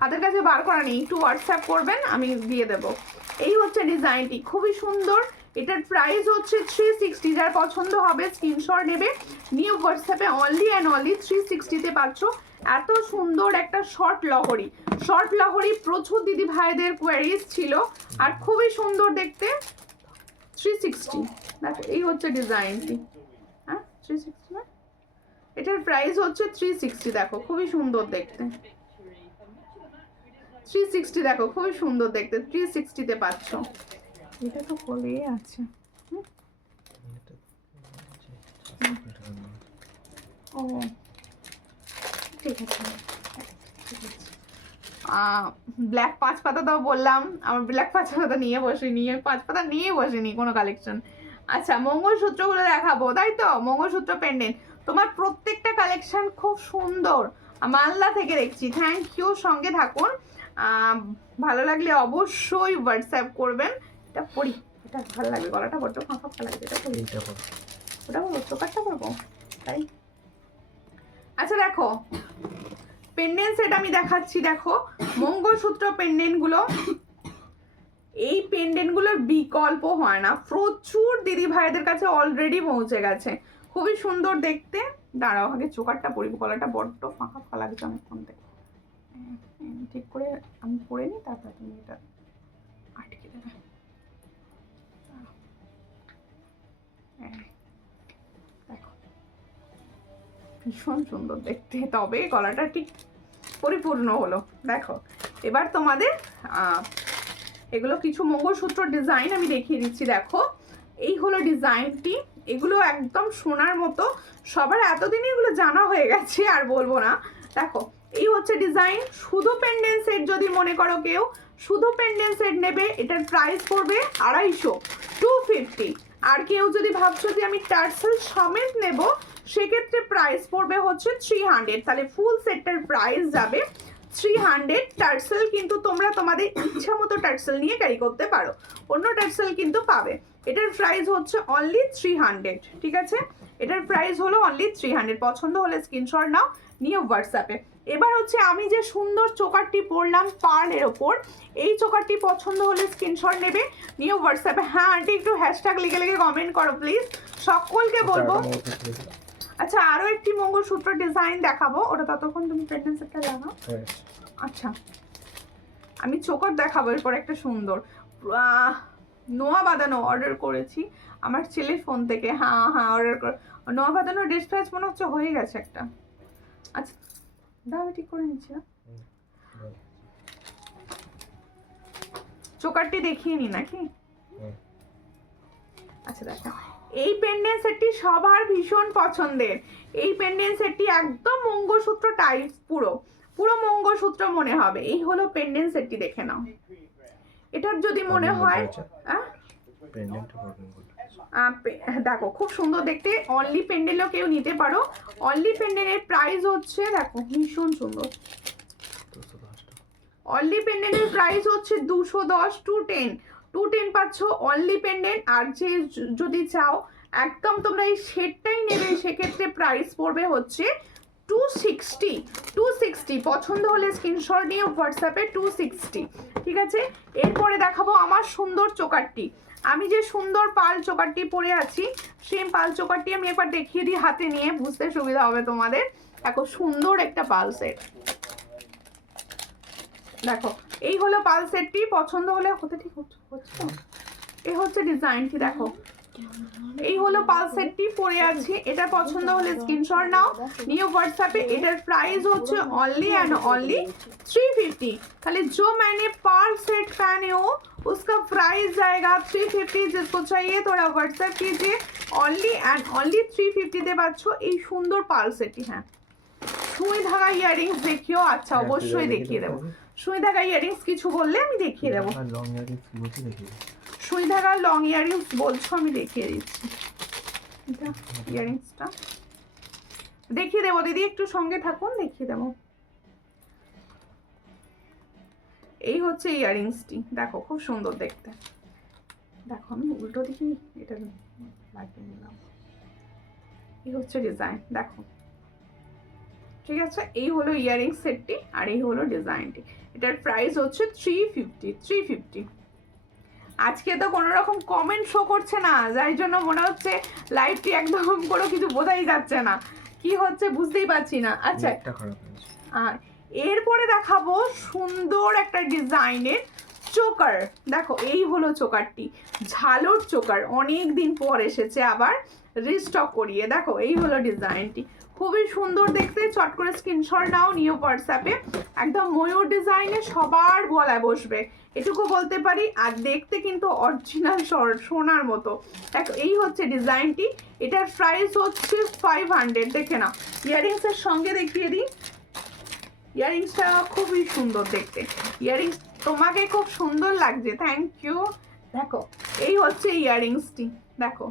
হাতের কাছে বার করা নেই, একটু হোয়াটসঅ্যাপ করবেন আমি দিয়ে দেব। এই হচ্ছে ডিজাইনটি, খুবই সুন্দর। এটার প্রাইস হচ্ছে 360। যার পছন্দ হবে স্ক্রিনশট নেবে, নিউ হোয়াটসঅ্যাপে। অনলি অ্যান্ড অনলি 360-তে পাচ্ছ এত সুন্দর একটা শর্ট লহরি। প্রচুর দিদি ভাইদের কোয়ারিজ ছিল, আর খুবই সুন্দর দেখতে। 360। দেখো এই হচ্ছে ডিজাইনটি। হ্যাঁ 360 না, এটার প্রাইস হচ্ছে 360। দেখো খুবই সুন্দর দেখতে, 360। দেখো খুবই সুন্দর দেখতে, 360-তে পাচ্ছ। এটা তো বলেই আছে। ও ঠিক আছে, ব্ল্যাক 5 পাতা তো বললাম, আমার ব্ল্যাক 5 পাতা নিয়ে বসিনি, 5 পাতা নিয়ে বসিনি কোনো কালেকশন। আচ্ছা মঙ্গলসূত্রগুলো দেখাবো, তাই তো? মঙ্গলসূত্র পেন্ডেন্ট তোমার প্রত্যেকটা কালেকশন খুব সুন্দর, মালদা থেকে দেখছি। থ্যাংক ইউ, সঙ্গে থাকুন। ভালো লাগলে অবশ্যই হোয়াটসঅ্যাপ করবেন। এটা পরি, এটা ভালো লাগবে, গলাটা বড্ড ফাঁকা লাগবে। এটা পরি, ওটা বলবো, চোকারটা করবো। তাই আচ্ছা দেখো পেন্ডেন্ট সেট আমি দেখাচ্ছি। দেখো মঙ্গলসূত্র পেন্ডেন্টগুলো, এই পেন্ডেন্টগুলোর বিকল্প হয় না, প্রচুর দিদি ভাইদের কাছে অলরেডি পৌঁছে গেছে, খুবই সুন্দর দেখতে। দাঁড়াও আগে চোকারটা পরি, গলাটা বড্ড ফাঁকা ফাঁকা লাগছে অনেকক্ষণ থেকে। ঠিক করে আমি পরে নিই, তারপর তুমি এটা আটকে দেবে। দেখো ভীষণ সুন্দর দেখতে, তবে গলাটা ঠিক পরিপূর্ণ হলো। দেখো এবার তোমাদের এগুলো কিছু মঙ্গলসূত্র ডিজাইন আমি দেখিয়ে দিচ্ছি। দেখো এই হলো ডিজাইনটি, এগুলো একদম সোনার মতো, সবার এতদিনে এগুলো জানা হয়ে গেছে আর বলবো না। দেখো এই হচ্ছে ডিজাইন। শুধু পেন্ডেন্ট সেট যদি মনে করো কেউ শুধু পেন্ডেন্ট সেট নেবে, এটার প্রাইস পড়বে 250, 250। আর কেউ যদি ভাবছো যে আমি টার্সেল সমেত নেব, সেক্ষেত্রে প্রাইস পড়বে হচ্ছে 300। তাহলে ফুল সেটটার প্রাইস যাবে 300। টার্সেল কিন্তু তোমরা তোমাদের ইচ্ছা মতো টার্সেল নিয়ে ক্যারি করতে পারো, অন্য টার্সেল কিন্তু পাবে। এটার প্রাইস হচ্ছে অনলি 300, ঠিক আছে? এটার প্রাইস হলো অনলি 300। পছন্দ হলে স্ক্রিনশট নাও, নিয়ে হোয়াটসঅ্যাপে। এবার হচ্ছে আমি যে সুন্দর চোকারটি পরলাম পার্লের ওপর, এই চোকারটি পছন্দ হলে স্ক্রিনশট নেবে, নিয়ে হোয়াটসঅ্যাপে। হ্যাঁ আন্টি একটু হ্যাশট্যাগ লিখে লিখে কমেন্ট করো প্লিজ, সকলকে বলবো। আচ্ছা আরো একটি মঙ্গলসূত্র ডিজাইন দেখাবো, ওটা ততক্ষণ তুমি পেন্ডেন্ট সেটটা লাগাও। আচ্ছা আমি চোকার দেখাবো এরপর একটা সুন্দর নোয়া বাঁধানো অর্ডার করেছি আমার ছেলের ফোন থেকে। হ্যাঁ হ্যাঁ অর্ডার করে নোয়া বাঁধানো ডিসপ্যাচ মনে হচ্ছে হয়ে গেছে একটা। আচ্ছা দাও আমি ঠিক করে নিচ্ছি। চোকারটি দেখিয়ে নি নাকি? আচ্ছা দেখো এই পেন্ডেন্ট সেটটি সবার ভীষণ পছন্দের। এই পেন্ডেন্ট সেটটি একদম মঙ্গলসূত্র টাইপ, পুরো পুরো মঙ্গলসূত্র মনে হবে। এই হলো পেন্ডেন্ট সেটটি, দেখে নাও। এটার যদি মনে হয় দেখো খুব সুন্দর দেখতে, অনলি পেন্ডেলও কেউ নিতে পারো। অনলি পেন্ডেলের প্রাইস হচ্ছে দেখো ভীষণ সুন্দর, অনলি পেন্ডেন্টের প্রাইস হচ্ছে 210, 210 পাচ্ছ অনলি পেন্ডেন্ট। আর যে যদি চাও একদম তোমরা এই সেটটাই নেবে, সেক্ষেত্রে প্রাইস পড়বে হচ্ছে 260। পছন্দ হলে স্ক্রিনশট নিয়ে হোয়াটসঅ্যাপে 260, ঠিক আছে? এরপরে দেখাবো আমার সুন্দর চোকারটি। আমি যে সুন্দর পাল চোকারটি পরে আছি, সেম পাল চোকারটি আমি একবার দেখিয়ে দিই হাতে নিয়ে, বুঝতে সুবিধা হবে তোমাদের। দেখো সুন্দর একটা পাল সেট, দেখো এই হলো পাল সেটটি। পছন্দ হলে হতে ঠিক হচ্ছে, এই হচ্ছে ডিজাইনটি। দেখো এই হলো পাল সেটটি পরে আছি, এটা পছন্দ হলে স্ক্রিনশট নাও, নিয়ে হোয়াটসঅ্যাপে। এটার প্রাইস হচ্ছে অনলি एंड অনলি 350। তাহলে जो मैंने पाल सेट पहने हो उसका प्राइस जाएगा 350। जिसको चाहिए थोड़ा व्हाट्सएप कीजिए। অনলি एंड অনলি 350 তে পাচ্ছ এই সুন্দর পাল সেটটি। হ্যাঁ সুই ধাগা ইয়ারিংস দেখিও। আচ্ছা অবশ্যই দেখিয়ে দেবো। সুই ধাগা ইয়ারিংস কিছু বললে আমি দেখিয়ে দেবো। সুই ধাগা লং ইয়ারিংস বলছো, আমি দেখিয়ে দিচ্ছি। ইয়ারিংসটা দেখিয়ে দেবো দিদি, একটু সঙ্গে থাকুন, দেখিয়ে দেবো। এই হচ্ছে ইয়ারিংসটি, দেখো খুব সুন্দর দেখতে। দেখো আমি উল্টো দিকে এটা লাগিয়ে নিলাম। এই হচ্ছে ডিজাইন, দেখো ঠিক আছে? এই হলো ইয়ারিং সেটটি আর এই হলো ডিজাইনটি। এটার প্রাইস হচ্ছে 350। আজকে তো কোনো রকম কমেন্ট শো করছে না, যার জন্য মনে হচ্ছে লাইভটি একদম কোনো কিছু বোঝাই যাচ্ছে না, কি হচ্ছে বুঝতেই পারছি না। আচ্ছা এরপরে দেখাবো সুন্দর একটা ডিজাইনের চোকার। দেখো এই হলো চোকারটি, ঝালর চোকার, অনেক দিন পর এসেছে আবার রিস্টক করিয়ে। দেখো এই হলো ডিজাইনটি, খুবই সুন্দর দেখতে। চট করে স্ক্রিনশট নাও, নিও হোয়াটসঅ্যাপে। একদম ময়ূর ডিজাইনে সবার গলায় বসবে, এটুকু বলতে পারি। আর দেখতে কিন্তু অরিজিনাল সোনার মতো। দেখো এই হচ্ছে ডিজাইনটি, এটার প্রাইস হচ্ছে 500। দেখে নাও ইয়ারিংসের সঙ্গে দেখিয়ে দিই। ইয়ারিংসটা খুবই সুন্দর দেখতে, ইয়ারিংস তোমাকে খুব সুন্দর লাগছে, থ্যাংক ইউ। দেখো এই হচ্ছে ইয়ারিংসটি, দেখো।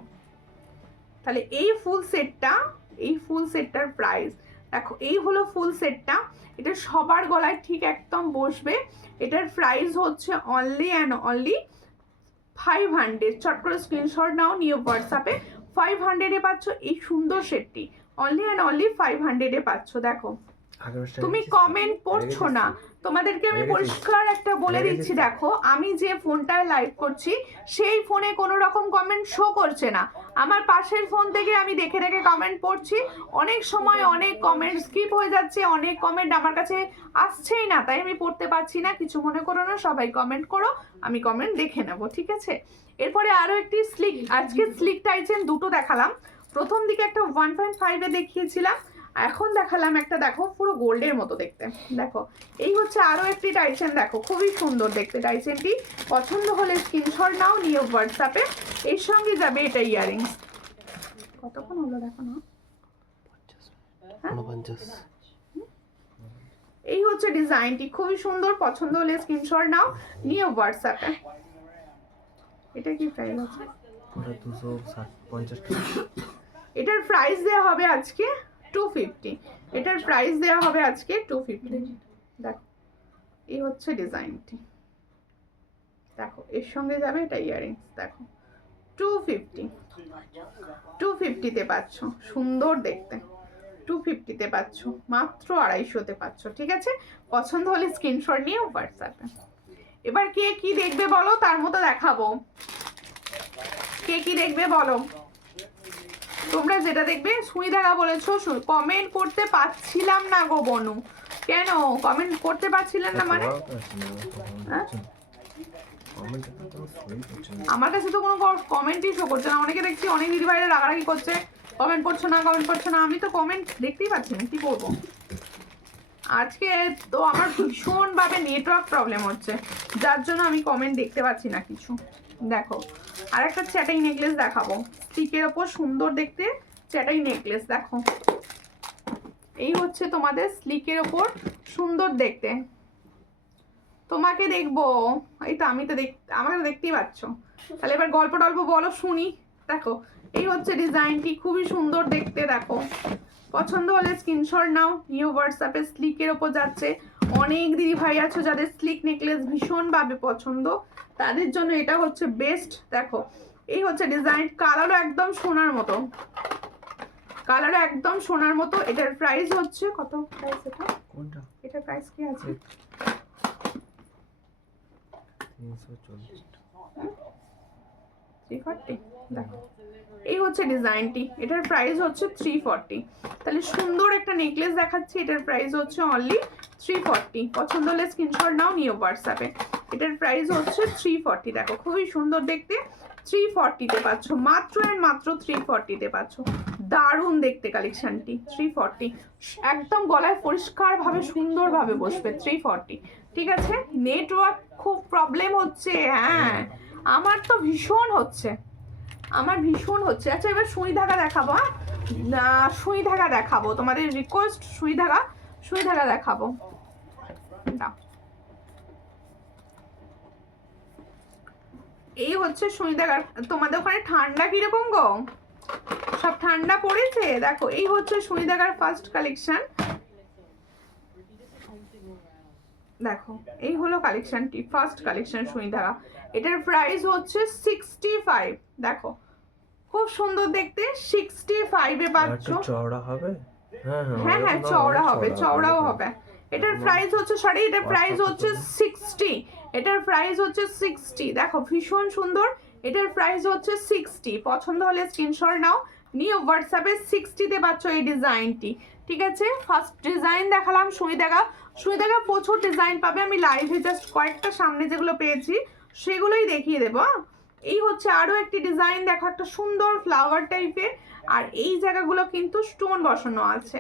তাহলে এই ফুল সেটটার প্রাইস দেখো, এই হলো ফুল সেটটা। এটা সবার গলায় ঠিক একদম বসবে। এটার প্রাইস হচ্ছে অনলি অ্যান্ড অনলি 500। চট করে স্ক্রিনশট নাও, নিয়ে হোয়াটসঅ্যাপে। 500-এ পাচ্ছ এই সুন্দর সেটটি, অনলি অ্যান্ড অনলি 500-এ পাচ্ছ। দেখো তুমি কমেন্ট পড়ছো না, তোমাদেরকে আমি পরিষ্কার একটা বলে দিচ্ছি। দেখো আমি যে ফোনটায় লাইভ করছি সেই ফোনে কোনো রকম কমেন্ট শো করছে না, আমার পাশের ফোন থেকে আমি দেখে দেখে কমেন্ট পড়ছি। অনেক সময় অনেক কমেন্ট স্কিপ হয়ে যাচ্ছে, অনেক কমেন্ট আমার কাছে আসছেই না, তাই আমি পড়তে পারছি না। কিছু মনে করো না, সবাই কমেন্ট করো, আমি কমেন্ট দেখে নেব, ঠিক আছে? এরপরে আরও একটি স্লিক, আজকে স্লিক টাইটেন দুটো দেখালাম। প্রথম দিকে একটা 1.5-এ দেখিয়েছিলাম, এখন দেখালাম একটা, দেখো পুরো গোল্ডের মতো দেখতে। দেখো এই হচ্ছে আরো একটি টাইসেন, দেখো খুবই সুন্দর দেখতে টাইসেনটি। পছন্দ হলে স্ক্রিনশট নাও, নিয়ে হোয়াটসঅ্যাপে। এর সঙ্গে যাবে এটা ইয়ারিংস। কতক্ষণ হলো দেখো না, এই হচ্ছে ডিজাইনটি, খুবই সুন্দর। পছন্দ হলে স্ক্রিনশট নাও, নিয়ে হোয়াটসঅ্যাপে। এটা কি প্রাইস আছে? 250 টাকা। এটার প্রাইস দেওয়া হবে আজকে 250। এটার প্রাইস দেওয়া হবে আজকে 250। দেখো এই হচ্ছে ডিজাইনটি, দেখো এর সঙ্গে যাবে এটা ইয়ারিংস। দেখো 250-তে পাচ্ছ, সুন্দর দেখতে। 250-তে পাচ্ছ, মাত্র 250-তে পাচ্ছ, ঠিক আছে? পছন্দ হলে স্ক্রিনশট নিয়ে হোয়াটসঅ্যাপে। এবার কে কি দেখবে বলো, তার মতো দেখাবো। কে কি দেখবে বলো, তোমরা যেটা দেখবে। সুই ধাগা বলেছো, কমেন্ট করতে পারছিলাম না গো বনু। কেন কমেন্ট করতে পারছিলেন না মানে? আমার কাছে তো কোনো কমেন্টই শো করছে না। অনেকে দেখছি, অনেক দিদি ভাইরা রাগারাগি করছে, কমেন্ট করছো না, কমেন্ট করছো না। আমি তো কমেন্ট দেখতেই পাচ্ছি না, কি করবো? আজকে তো আমার ভীষণভাবে নেটওয়ার্ক প্রবলেম হচ্ছে, যার জন্য আমি কমেন্ট দেখতে পাচ্ছি না কিছু। দেখো আর একটা চ্যাটাই নেকলেস দেখাবো, স্টিকের ওপর সুন্দর দেখতে চ্যাটাই নেকলেস। দেখো এই হচ্ছে তোমাদের স্লিকের ওপর সুন্দর দেখতে। তোমাকে দেখবো, এই তো আমি তো আমাকে তো দেখতেই পাচ্ছ। তাহলে এবার গল্প টল্প বলো শুনি। দেখো এই হচ্ছে ডিজাইনটি, খুবই সুন্দর দেখতে। দেখো পছন্দ হলে স্ক্রিনশট নাও, নিউ হোয়াটসঅ্যাপে। স্লিকের ওপর যাচ্ছে। অনেক দিদি ভাই আছো যাদের স্লিক নেকলেস ভীষণভাবে পছন্দ, তাদের জন্য এটা হচ্ছে বেস্ট। দেখো এই হচ্ছে ডিজাইন, কালারও একদম সোনার মতো, কালারও একদম সোনার মতো। এটার প্রাইস হচ্ছে কত? প্রাইস এটা কোনটা? এটার প্রাইস কি আছে? 340। দেখো এই হচ্ছে ডিজাইনটি, এটার প্রাইস হচ্ছে 340। তাহলে সুন্দর একটা নেকলেস দেখাচ্ছি, এটার প্রাইস হচ্ছে অনলি 340। পছন্দ হলে স্ক্রিনশট নাও, নিও হোয়াটসঅ্যাপে। এটার প্রাইস হচ্ছে 340। দেখো খুবই সুন্দর দেখতে, 340-তে পাচ্ছ, মাত্র অ্যান্ড মাত্র 340-তে পাচ্ছ। দারুণ দেখতে কালেকশনটি। 340 একদম গলায় পরিষ্কারভাবে সুন্দরভাবে বসবে। 340, ঠিক আছে? নেটওয়ার্ক খুব প্রবলেম হচ্ছে, হ্যাঁ আমার তো ভীষণ হচ্ছে, আমার ভীষণ হচ্ছে। আচ্ছা এবার সুই ধাগা দেখাবো, সুই ধাগা দেখাবো, তোমাদের রিকোয়েস্ট সুই ধাগা দেখাবো। দাও, এই হচ্ছে সুই ধাগা। তোমাদের ওখানে ঠান্ডা কিরকম গো? সব ঠান্ডা পড়েছে? দেখো এই হচ্ছে সুই ধাগার ফার্স্ট কালেকশন। দেখো এই হলো কালেকশনটি, ফার্স্ট কালেকশন সুই ধাগা। এটার প্রাইস হচ্ছে 65। দেখো খুব সুন্দর দেখতে, 65-এ পাচ্ছ। চওড়া হবে? হ্যাঁ হ্যাঁ চওড়া হবে, চওড়াও হবে। এটার প্রাইস হচ্ছে, সরি এটার প্রাইস হচ্ছে 60। এটার প্রাইস হচ্ছে 60। দেখো ভীষণ সুন্দর, এটার প্রাইস হচ্ছে 60। পছন্দ হলে স্ক্রিনশট নাও, নিয়ে হোয়াটসঅ্যাপে। 60-তে পাচ্ছ এই ডিজাইনটি, ঠিক আছে? ফার্স্ট ডিজাইন দেখালাম সুই ধাগা। সুই ধাগা প্রচুর ডিজাইন পাবে, আমি লাইভে জাস্ট কয়েকটা সামনে যেগুলো পেয়েছি সেগুলোই দেখিয়ে দেবো। এই হচ্ছে আরো একটি ডিজাইন, দেখো একটা সুন্দর ফ্লাওয়ার টাইপের, আর এই জায়গাগুলো কিন্তু স্টোন বসানো আছে।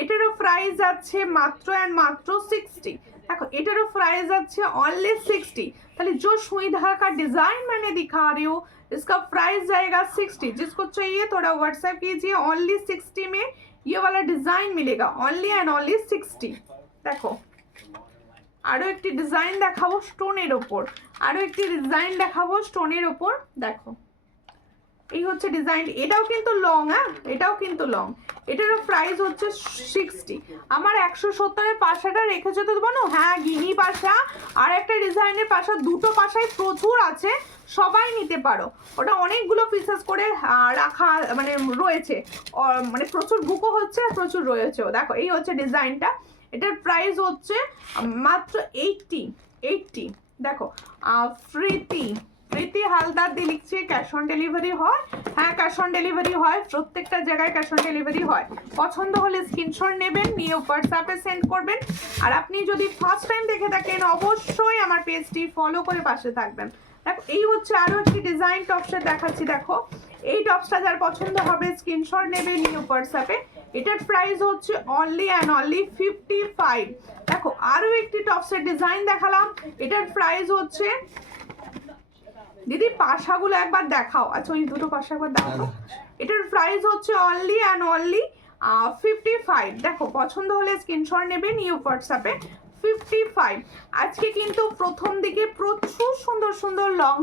এটারও প্রাইস আছে মাত্র অ্যান্ড মাত্র 60। देखो एटारो प्राइस আছে ओनली 60। ताले जो सुई धागा का डिजाइन मैंने दिखा रही हूँ इसका प्राइस जाएगा 60। जिसको चाहिए थोड़ा व्हाट्सएप कीजिए, ओनली 60 में ये वाला डिजाइन मिलेगा, ओनली एंड ओनली 60। देखो আরো একটি ডিজাইন দেখাবো স্টোনের উপর, আরো একটি ডিজাইন দেখাবো স্টোনের উপর। দেখো এই হচ্ছে ডিজাইন, এটাও কিন্তু লং, হ্যাঁ এটাও কিন্তু লং। এটারও প্রাইস হচ্ছে 60। আমার 170-এর পাশাটা রেখেছো তো বলো? হ্যাঁ গিনি পাশা আর একটা ডিজাইনের পাশা, দুটো পাশাই প্রচুর আছে, সবাই নিতে পারো। ওটা অনেকগুলো পিসেস করে রাখা মানে রয়েছে, মানে প্রচুর বুকও হচ্ছে আর প্রচুর রয়েছেও। দেখো এই হচ্ছে ডিজাইনটা, এটার প্রাইস হচ্ছে মাত্র 80। দেখো প্রীতি হালদার দিয়ে লিখছে ক্যাশ অন ডেলিভারি হয়। হ্যাঁ ক্যাশ অন ডেলিভারি হয়, প্রত্যেকটা জায়গায় ক্যাশ অন ডেলিভারি হয়। পছন্দ হলে স্ক্রিনশট নেবেন, নিয়ে হোয়াটসঅ্যাপে সেন্ড করবেন। আর আপনি যদি ফার্স্ট টাইম দেখে থাকেন অবশ্যই আমার পেজটি ফলো করে পাশে থাকবেন। দেখো এই হচ্ছে আরও একটি ডিজাইন টপসের দেখাচ্ছি। দেখো এই টপসটা যার পছন্দ হবে স্ক্রিনশট নেবে, নিয়ে হোয়াটসঅ্যাপে। এটার প্রাইস হচ্ছে অনলি অ্যান্ড অনলি 55। দেখো আরও একটি টপসের ডিজাইন দেখালাম, এটার প্রাইস হচ্ছে, দিদি পাশাগুলো একবার দেখাও। আচ্ছা ওই দুটো পাশা একবার দেখাও। এটার প্রাইস হচ্ছে অনলি অ্যান্ড অনলি 55। দেখো পছন্দ হলে স্ক্রিনশট নেবে, নিয়ে হোয়াটসঅ্যাপে 55। আজকে কিন্তু প্রথম দিকে প্রচুর সুন্দর সুন্দর লং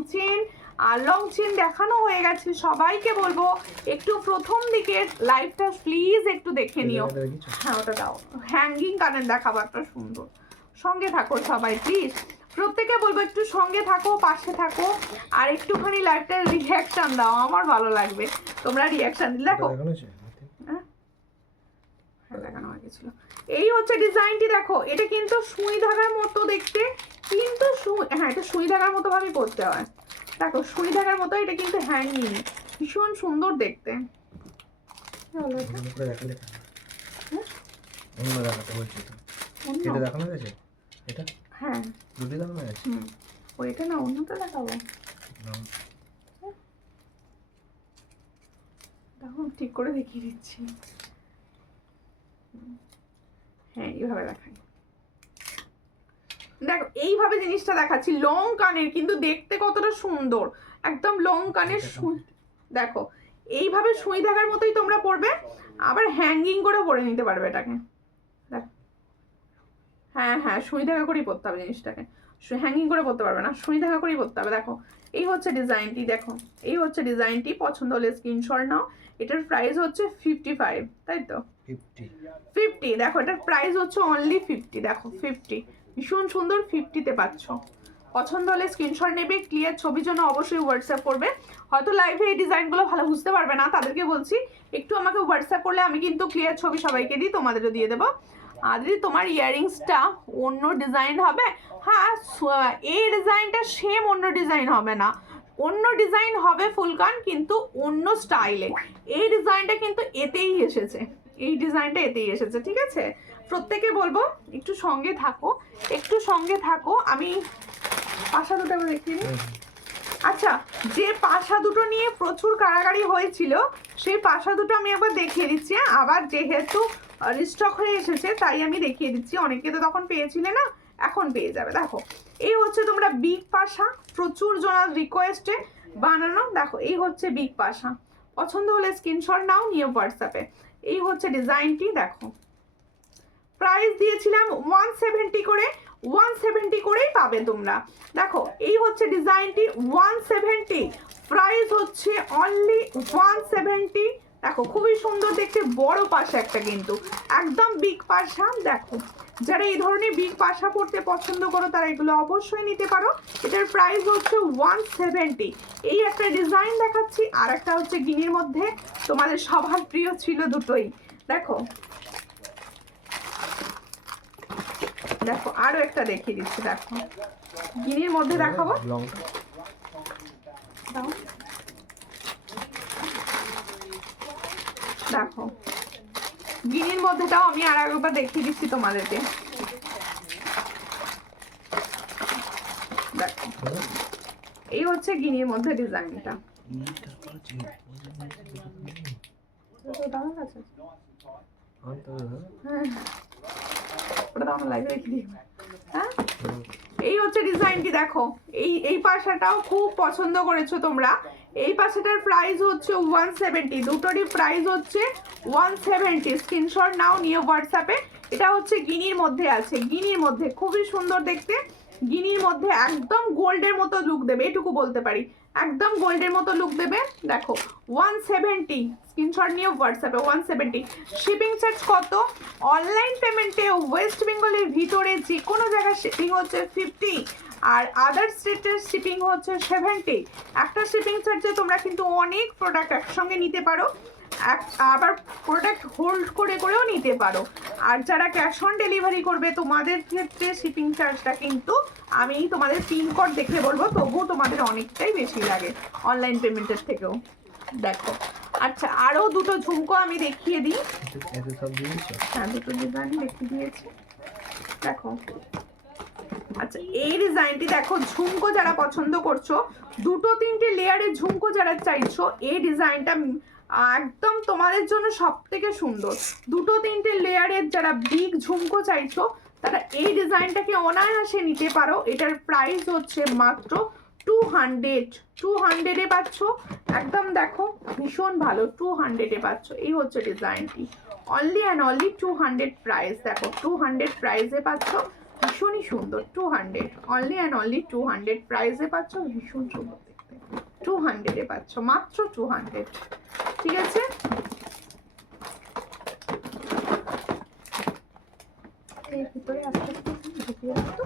চেন দেখানো হয়ে গেছে। সবাইকে বলবো একটু প্রথম দিকে লাইভটা প্লিজ একটু দেখে নিও। হ্যাঁ ওটা দাও, হ্যাঙ্গিং কানের দেখাবো একটা সুন্দর। সঙ্গে থাকো সবাই প্লিজ, প্রত্যেকে বলবো একটু সঙ্গে থাকো, পাশে থাকো, আর একটুখানি লাইভটার রিঅ্যাকশন দাও, আমার ভালো লাগবে তোমরা রিঅ্যাকশন দিলে। দেখো হ্যাঁ দেখানো হয়ে গেছিল। এই হচ্ছে ডিজাইনটি, দেখো এটা কিন্তু সুই ধাগার মতো দেখতে, কিন্তু হ্যাঁ এটা সুই ধাগার মতো ভাবে করতে হয়। দেখো সুই ধাগার মতো, এটা কিন্তু হ্যাঙ্গিং, ভীষণ সুন্দর দেখতে। হ্যাঁ ওইটা না, অন্যটা দেখাবো। দেখো ঠিক করে দেখিয়ে দিচ্ছি। হ্যাঁ এইভাবে দেখাই, দেখো এইভাবে জিনিসটা দেখাচ্ছি। লং কানের কিন্তু দেখতে কতটা সুন্দর, একদম লং কানের সুই। দেখো এইভাবে সুই ধাগার মতোই তোমরা পরবে, আবার হ্যাঙ্গিং করে পরে নিতে পারবে এটাকে। দেখো হ্যাঁ সুই ধাগা করেই পরতে হবে জিনিসটাকে, হ্যাঙ্গিং করে পরতে পারবে না, সুই ধাগা করেই পরতে হবে। দেখো এই হচ্ছে ডিজাইনটি, দেখো এই হচ্ছে ডিজাইনটি, পছন্দ হলে স্ক্রিনশট নাও। এটার প্রাইস হচ্ছে 55, তাই তো 50। দেখো এটার প্রাইস হচ্ছে অনলি 50। দেখো 50 ভীষণ সুন্দর, 50-তে পাচ্ছ। পছন্দ হলে স্ক্রিনশট নেবে, ক্লিয়ার ছবির জন্য অবশ্যই হোয়াটসঅ্যাপ করবে। হয়তো লাইভে এই ডিজাইনগুলো ভালো বুঝতে পারবে না, তাদেরকে বলছি একটু আমাকে হোয়াটসঅ্যাপ করলে আমি কিন্তু ক্লিয়ার ছবি সবাইকে দিই, তোমাদেরও দিয়ে দেবো। আর দিদি তোমার ইয়াররিংসটা অন্য ডিজাইন হবে? হ্যাঁ এই ডিজাইনটা সেম অন্য ডিজাইন হবে না, অন্য ডিজাইন হবে ফুলকান, কিন্তু অন্য স্টাইলে। এই ডিজাইনটা কিন্তু এতেই এসেছে, এই ডিজাইনটা এতেই এসেছে, ঠিক আছে? প্রত্যেকে বলবো একটু সঙ্গে থাকো, একটু সঙ্গে থাকো। আমি পাশা দুটো দেখিয়ে দিই। আচ্ছা যে পাশা দুটো নিয়ে প্রচুর কাড়াকাড়ি হয়েছিল, সেই পাশা দুটো আমি একবার দেখিয়ে দিচ্ছি। আবার যেহেতু রিস্টক হয়ে এসেছে তাই আমি দেখিয়ে দিচ্ছি, অনেকে তো তখন পেয়েছিলে না, এখন পেয়ে যাবে। দেখো এই হচ্ছে তোমরা বিগ পাশা, প্রচুর জনের রিকোয়েস্টে বানানো। দেখো এই হচ্ছে বিগ পাশা, পছন্দ হলে স্ক্রিনশট নাও, নিয়ে হোয়াটসঅ্যাপে। এই হচ্ছে ডিজাইনটি, দেখো প্রাইস দিয়েছিলাম 170 করে, 170 করেই পাবে তোমরা। দেখো এই হচ্ছে ডিজাইনটি 170, প্রাইস হচ্ছে অনলি 170। দেখো খুবই সুন্দর দেখতে, বড় পাশা একটা, কিন্তু একদম বিগ পাশা। দেখো যারা এই ধরনের বিগ পাশা পড়তে পছন্দ করো তারা এগুলো অবশ্যই নিতে পারো। এটার প্রাইস হচ্ছে 170। এই একটা ডিজাইন দেখাচ্ছি, আর একটা হচ্ছে গিনির মধ্যে, তোমাদের সবার প্রিয় ছিল দুটোই। দেখো দেখো আরো একটা দেখিয়ে দিচ্ছি, দেখো গিনির মধ্যে দেখাবো। দেখো গিনির মধ্যেটাও আমি আর একবার দেখিয়ে দিচ্ছি তোমাদেরকে। দেখো এই হচ্ছে গিনির মধ্যে ডিজাইনটা। এই হচ্ছে ডিজাইনটি, দেখো এই পাশাটাও খুব পছন্দ করেছো তোমরা। এই পাশাটার প্রাইস হচ্ছে 170, দুটোরই প্রাইস হচ্ছে 170। স্ক্রিনশট নাও, নিয়ে হোয়াটসঅ্যাপে। এটা হচ্ছে গিনির মধ্যে আছে, গিনির মধ্যে খুবই সুন্দর দেখতে, গিনির মধ্যে একদম গোল্ডের মতো লুক দেবে, এটুকু বলতে পারি। একদম গোল্ডের মতো লুক দেবে। দেখো 170, স্ক্রিনশট নিয়ে হোয়াটসঅ্যাপে 170। শিপিং চার্জ কত? অনলাইন পেমেন্টে ওয়েস্ট বেঙ্গলের ভিতরে যে কোনো জায়গায় শিপিং হচ্ছে 50, আর আদার স্টেটের শিপিং হচ্ছে 70। একটা শিপিং চার্জে তোমরা কিন্তু অনেক প্রোডাক্ট একসঙ্গে নিতে পারো, আবার প্রোডাক্ট হোল্ড করে করেও নিতে পারো। আর যারা ক্যাশ অন ডেলিভারি করবে তোমাদের ক্ষেত্রে শিপিং চার্জটা কিন্তু আমি তোমাদের পিনকোড দেখে বলবো, তবুও তোমাদের অনেকটাই বেশি লাগে অনলাইন পেমেন্টের থেকেও। দেখো আচ্ছা, আরও দুটো ঝুমকো আমি দেখিয়ে দিই। হ্যাঁ, দুটো ডিজাইন দেখিয়ে দিয়েছি। দেখো আচ্ছা, এই ডিজাইনটি দেখো, ঝুমকো যারা পছন্দ করছো, দুটো তিনটে লেয়ারের ঝুমকো যারা চাইছো, এই ডিজাইনটা একদম তোমাদের জন্য সব থেকে সুন্দর। দুটো তিনটে লেয়ারের যারা বিগ ঝুমকো চাইছো তারা এই ডিজাইনটাকে অনায়াসে নিতে পারো। এটার প্রাইস হচ্ছে মাত্র 200 পাচ্ছ একদম। দেখো ভীষণ ভালো, 200 পাচ্ছ। এই হচ্ছে ডিজাইনটি, অনলি অ্যান্ড অনলি 200 প্রাইস। দেখো 200 প্রাইসে পাচ্ছ, ভীষণই সুন্দর। 200, অনলি অ্যান্ড অনলি 200 প্রাইসে পাচ্ছ, ভীষণ সুন্দর দেখতে। 200 পাচ্ছ, মাত্র 200। ঠিক আছে, এর ভিতরে আস্তে আস্তে ঢুকিয়ে রাখতো।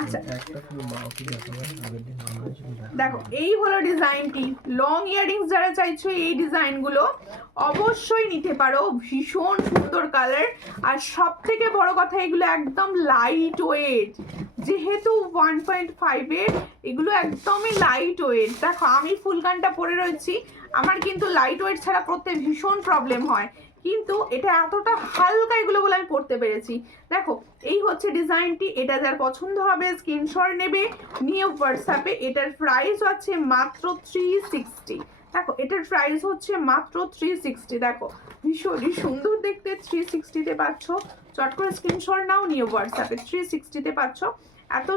আচ্ছা দেখো, এই হলো ডিজাইনটি। লং ইয়ারিংস যারা চাইছো এই ডিজাইনগুলো অবশ্যই নিতে পারো, ভীষণ সুন্দর কালার। আর সব থেকে বড় কথা, এগুলো একদম লাইট ওয়েট, যেহেতু 1.5 এর, এগুলো একদমই লাইট ওয়েট। দেখো আমি ফুলকানটা পরে রয়েছি, আমার কিন্তু লাইট ওয়েট ছাড়া পরতে ভীষণ প্রবলেম হয়, কিন্তু এটা এতটা হালকা এগুলো বলে আমি পড়তে পেরেছি। দেখো এই হচ্ছে ডিজাইনটি। এটা যার পছন্দ হবে স্ক্রিনশট নেবে, নিয়ে হোয়াটসঅ্যাপে। এটার প্রাইস আছে মাত্র 360। দেখো এটার প্রাইস হচ্ছে মাত্র 360। দেখো ভীষণই সুন্দর দেখতে, 360-তে পাচ্ছ। চট করে স্ক্রিনশট নাও, নিয়ে হোয়াটসঅ্যাপে। 360-তে পাচ্ছ। এত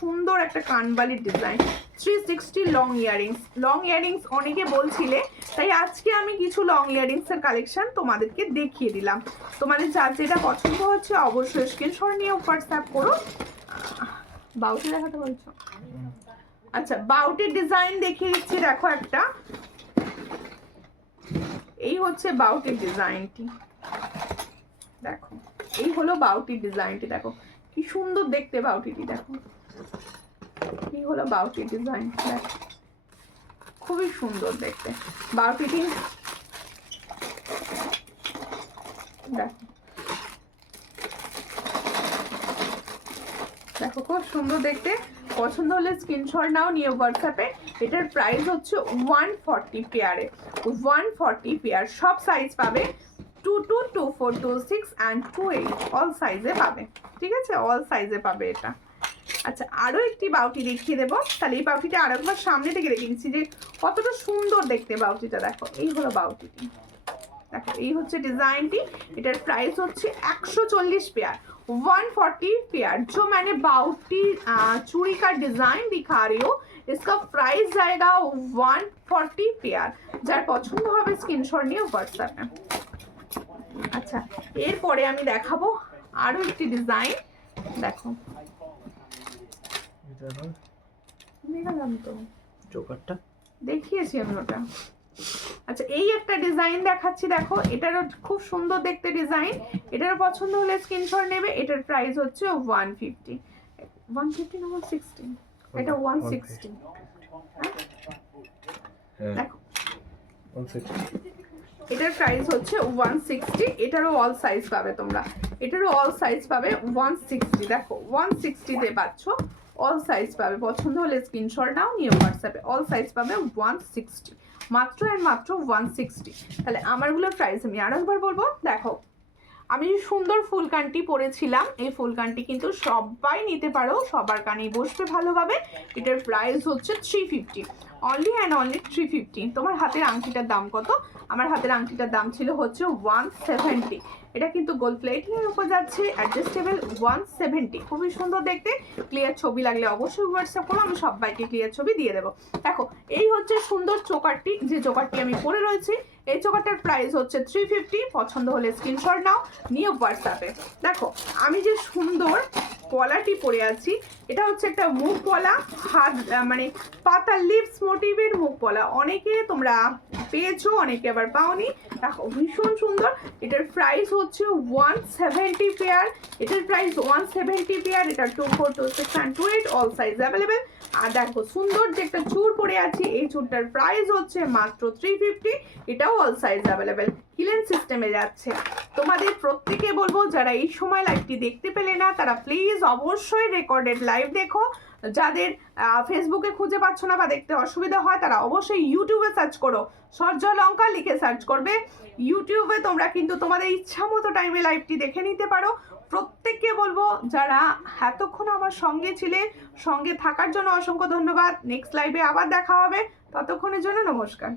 সুন্দর একটা কানবালির design. 360 long earrings. Long earrings অনেকে বলছিলে, তাই আজকে আমি কিছু লং ইয়ারিংসের কালেকশন তোমাদেরকে দেখিয়ে দিলাম। তোমাদের যার যেটা পছন্দ হচ্ছে অবশ্যই স্ক্রিনশট নিয়ে হোয়াটসঅ্যাপ করো। বাউটি দেখাতে বলছো? আচ্ছা, বাউটির ডিজাইন দেখিয়ে দিচ্ছি। দেখো একটা, এই হচ্ছে বাউটির ডিজাইনটি। দেখো এই হলো বাউটির ডিজাইনটি। দেখো কি সুন্দর দেখতে বাউটিটি। দেখো কি হলো বাউটির ডিজাইন, দেখো খুবই সুন্দর দেখতে বাউটিটি। দেখো দেখো খুব সুন্দর দেখতে। পছন্দ হলে স্ক্রিনশট নাও, নিয়ে হোয়াটসঅ্যাপে। এটার প্রাইস হচ্ছে 140 পেয়ারে, 140 পেয়ার। সব সাইজ পাবে, 22, 24, 26 অ্যান্ড 28 অল সাইজে পাবে। ঠিক আছে, অল সাইজে পাবে এটা। আচ্ছা, আরও একটি বাউটি দেখিয়ে দেবো। তাহলে এই বাউটিটা আরেকবার সামনে থেকে দেখিয়ে দিচ্ছি যে কতটা সুন্দর দেখতে বাউটিটা। দেখো এই হলো বাউটিটি। দেখো এই হচ্ছে ডিজাইনটি। এটার প্রাইস হচ্ছে 140 पेयर, 140 पेयर। जो मैंने बाउटी चूड़ी का डिजाइन दिखा रही हूँ, इसका प्राइस जाएगा 140 पेयर। যার পছন্দ হবে স্ক্রিনশট নিয়ে হোয়াটসঅ্যাপে। আচ্ছা, এরপরে আমি দেখাবো আরো একটি ডিজাইন। দেখো দেখালাম তো, চোকারটা দেখিয়েছি আমি ওটা। আচ্ছা, এই একটা ডিজাইন দেখাচ্ছি। দেখো এটারও খুব সুন্দর দেখতে ডিজাইন। এটারও পছন্দ হলে স্ক্রিনশট নেবে। এটার প্রাইস হচ্ছে 150, 150 না 160? এটা 160। দেখো এটার প্রাইস হচ্ছে 160। এটারও অল সাইজ পাবে তোমরা, এটারও অল সাইজ পাবে 160। দেখো 160-তে পাচ্ছ, অল সাইজ পাবে। পছন্দ হলে স্ক্রিনশট নাও, নিয়ে হোয়াটসঅ্যাপে। অল সাইজ পাবে 160, মাত্র আর মাত্র 160। তাহলে আমারগুলোর প্রাইস আমি আরো একবার বলবো। দেখো আমি যে সুন্দর ফুলকানটি পরেছিলাম, এই ফুলকানটি কিন্তু সবাই নিতে পারো, সবার কানেই বসবে ভালোভাবে। এটার প্রাইস হচ্ছে 350, অনলি অ্যান্ড অনলি 350। তোমার হাতের আংটিটার দাম কত? আমার হাতের আংটিটার দাম ছিল হচ্ছে 170। এটা কিন্তু গোল্ড প্লেটিংয়ের উপর যাচ্ছে, অ্যাডজাস্টেবল 170। খুবই সুন্দর দেখতে। ক্লিয়ার ছবি লাগলে অবশ্যই হোয়াটসঅ্যাপ করো, আমি সবাইকে ক্লিয়ার ছবি দিয়ে দেবো। দেখো এই হচ্ছে সুন্দর চোকারটি, যে চোকারটি আমি পরে রয়েছি। এই চোকারটার প্রাইস হচ্ছে 350। পছন্দ হলে স্ক্রিনশট নাও, নিয়ে হোয়াটসঅ্যাপে। দেখো আমি যে সুন্দর পলাটি পরে আছি, এটা হচ্ছে একটা মুখ পলা, হাত মানে পাতা লিপস মোটিভের মুখ পলা। অনেকে তোমরা পেয়েছো, অনেকে আবার পাওনি। দেখো ভীষণ সুন্দর। এটার প্রাইস হচ্ছে 170 পেয়ার। এটার প্রাইস 170 পেয়ার। এটা 2, 4, 2, 6 and 2, 8 অল সাইজ অ্যাভেলেবেল। আর দেখো সুন্দর যে একটা চুড় পরে আছি, এই চুড়টার প্রাইস হচ্ছে মাত্র 350। এটাও অল সাইজ অ্যাভেলেবেল, হিলেন সিস্টেমে যাচ্ছে। তোমাদের প্রত্যেকে বলবো যারা এই সময় লাইভটি দেখতে পেলে না, তারা প্লিজ অবশ্যই রেকর্ডেড লাইভ দেখো। যাদের ফেসবুকে খুঁজে পাচ্ছ না বা দেখতে অসুবিধা হয়, তারা অবশ্যই ইউটিউবে সার্চ করো, সূর্যালঙ্কা লিখে সার্চ করবে। ইউটিউবে তোমরা কিন্তু তোমাদের ইচ্ছা মতো টাইমে লাইভটি দেখে নিতে পারো। প্রত্যেককে বলবো যারা এতক্ষণ আমার সঙ্গে ছিলে, সঙ্গে থাকার জন্য অসংখ্য ধন্যবাদ। নেক্সট লাইভে আবার দেখা হবে, ততক্ষণের জন্য নমস্কার।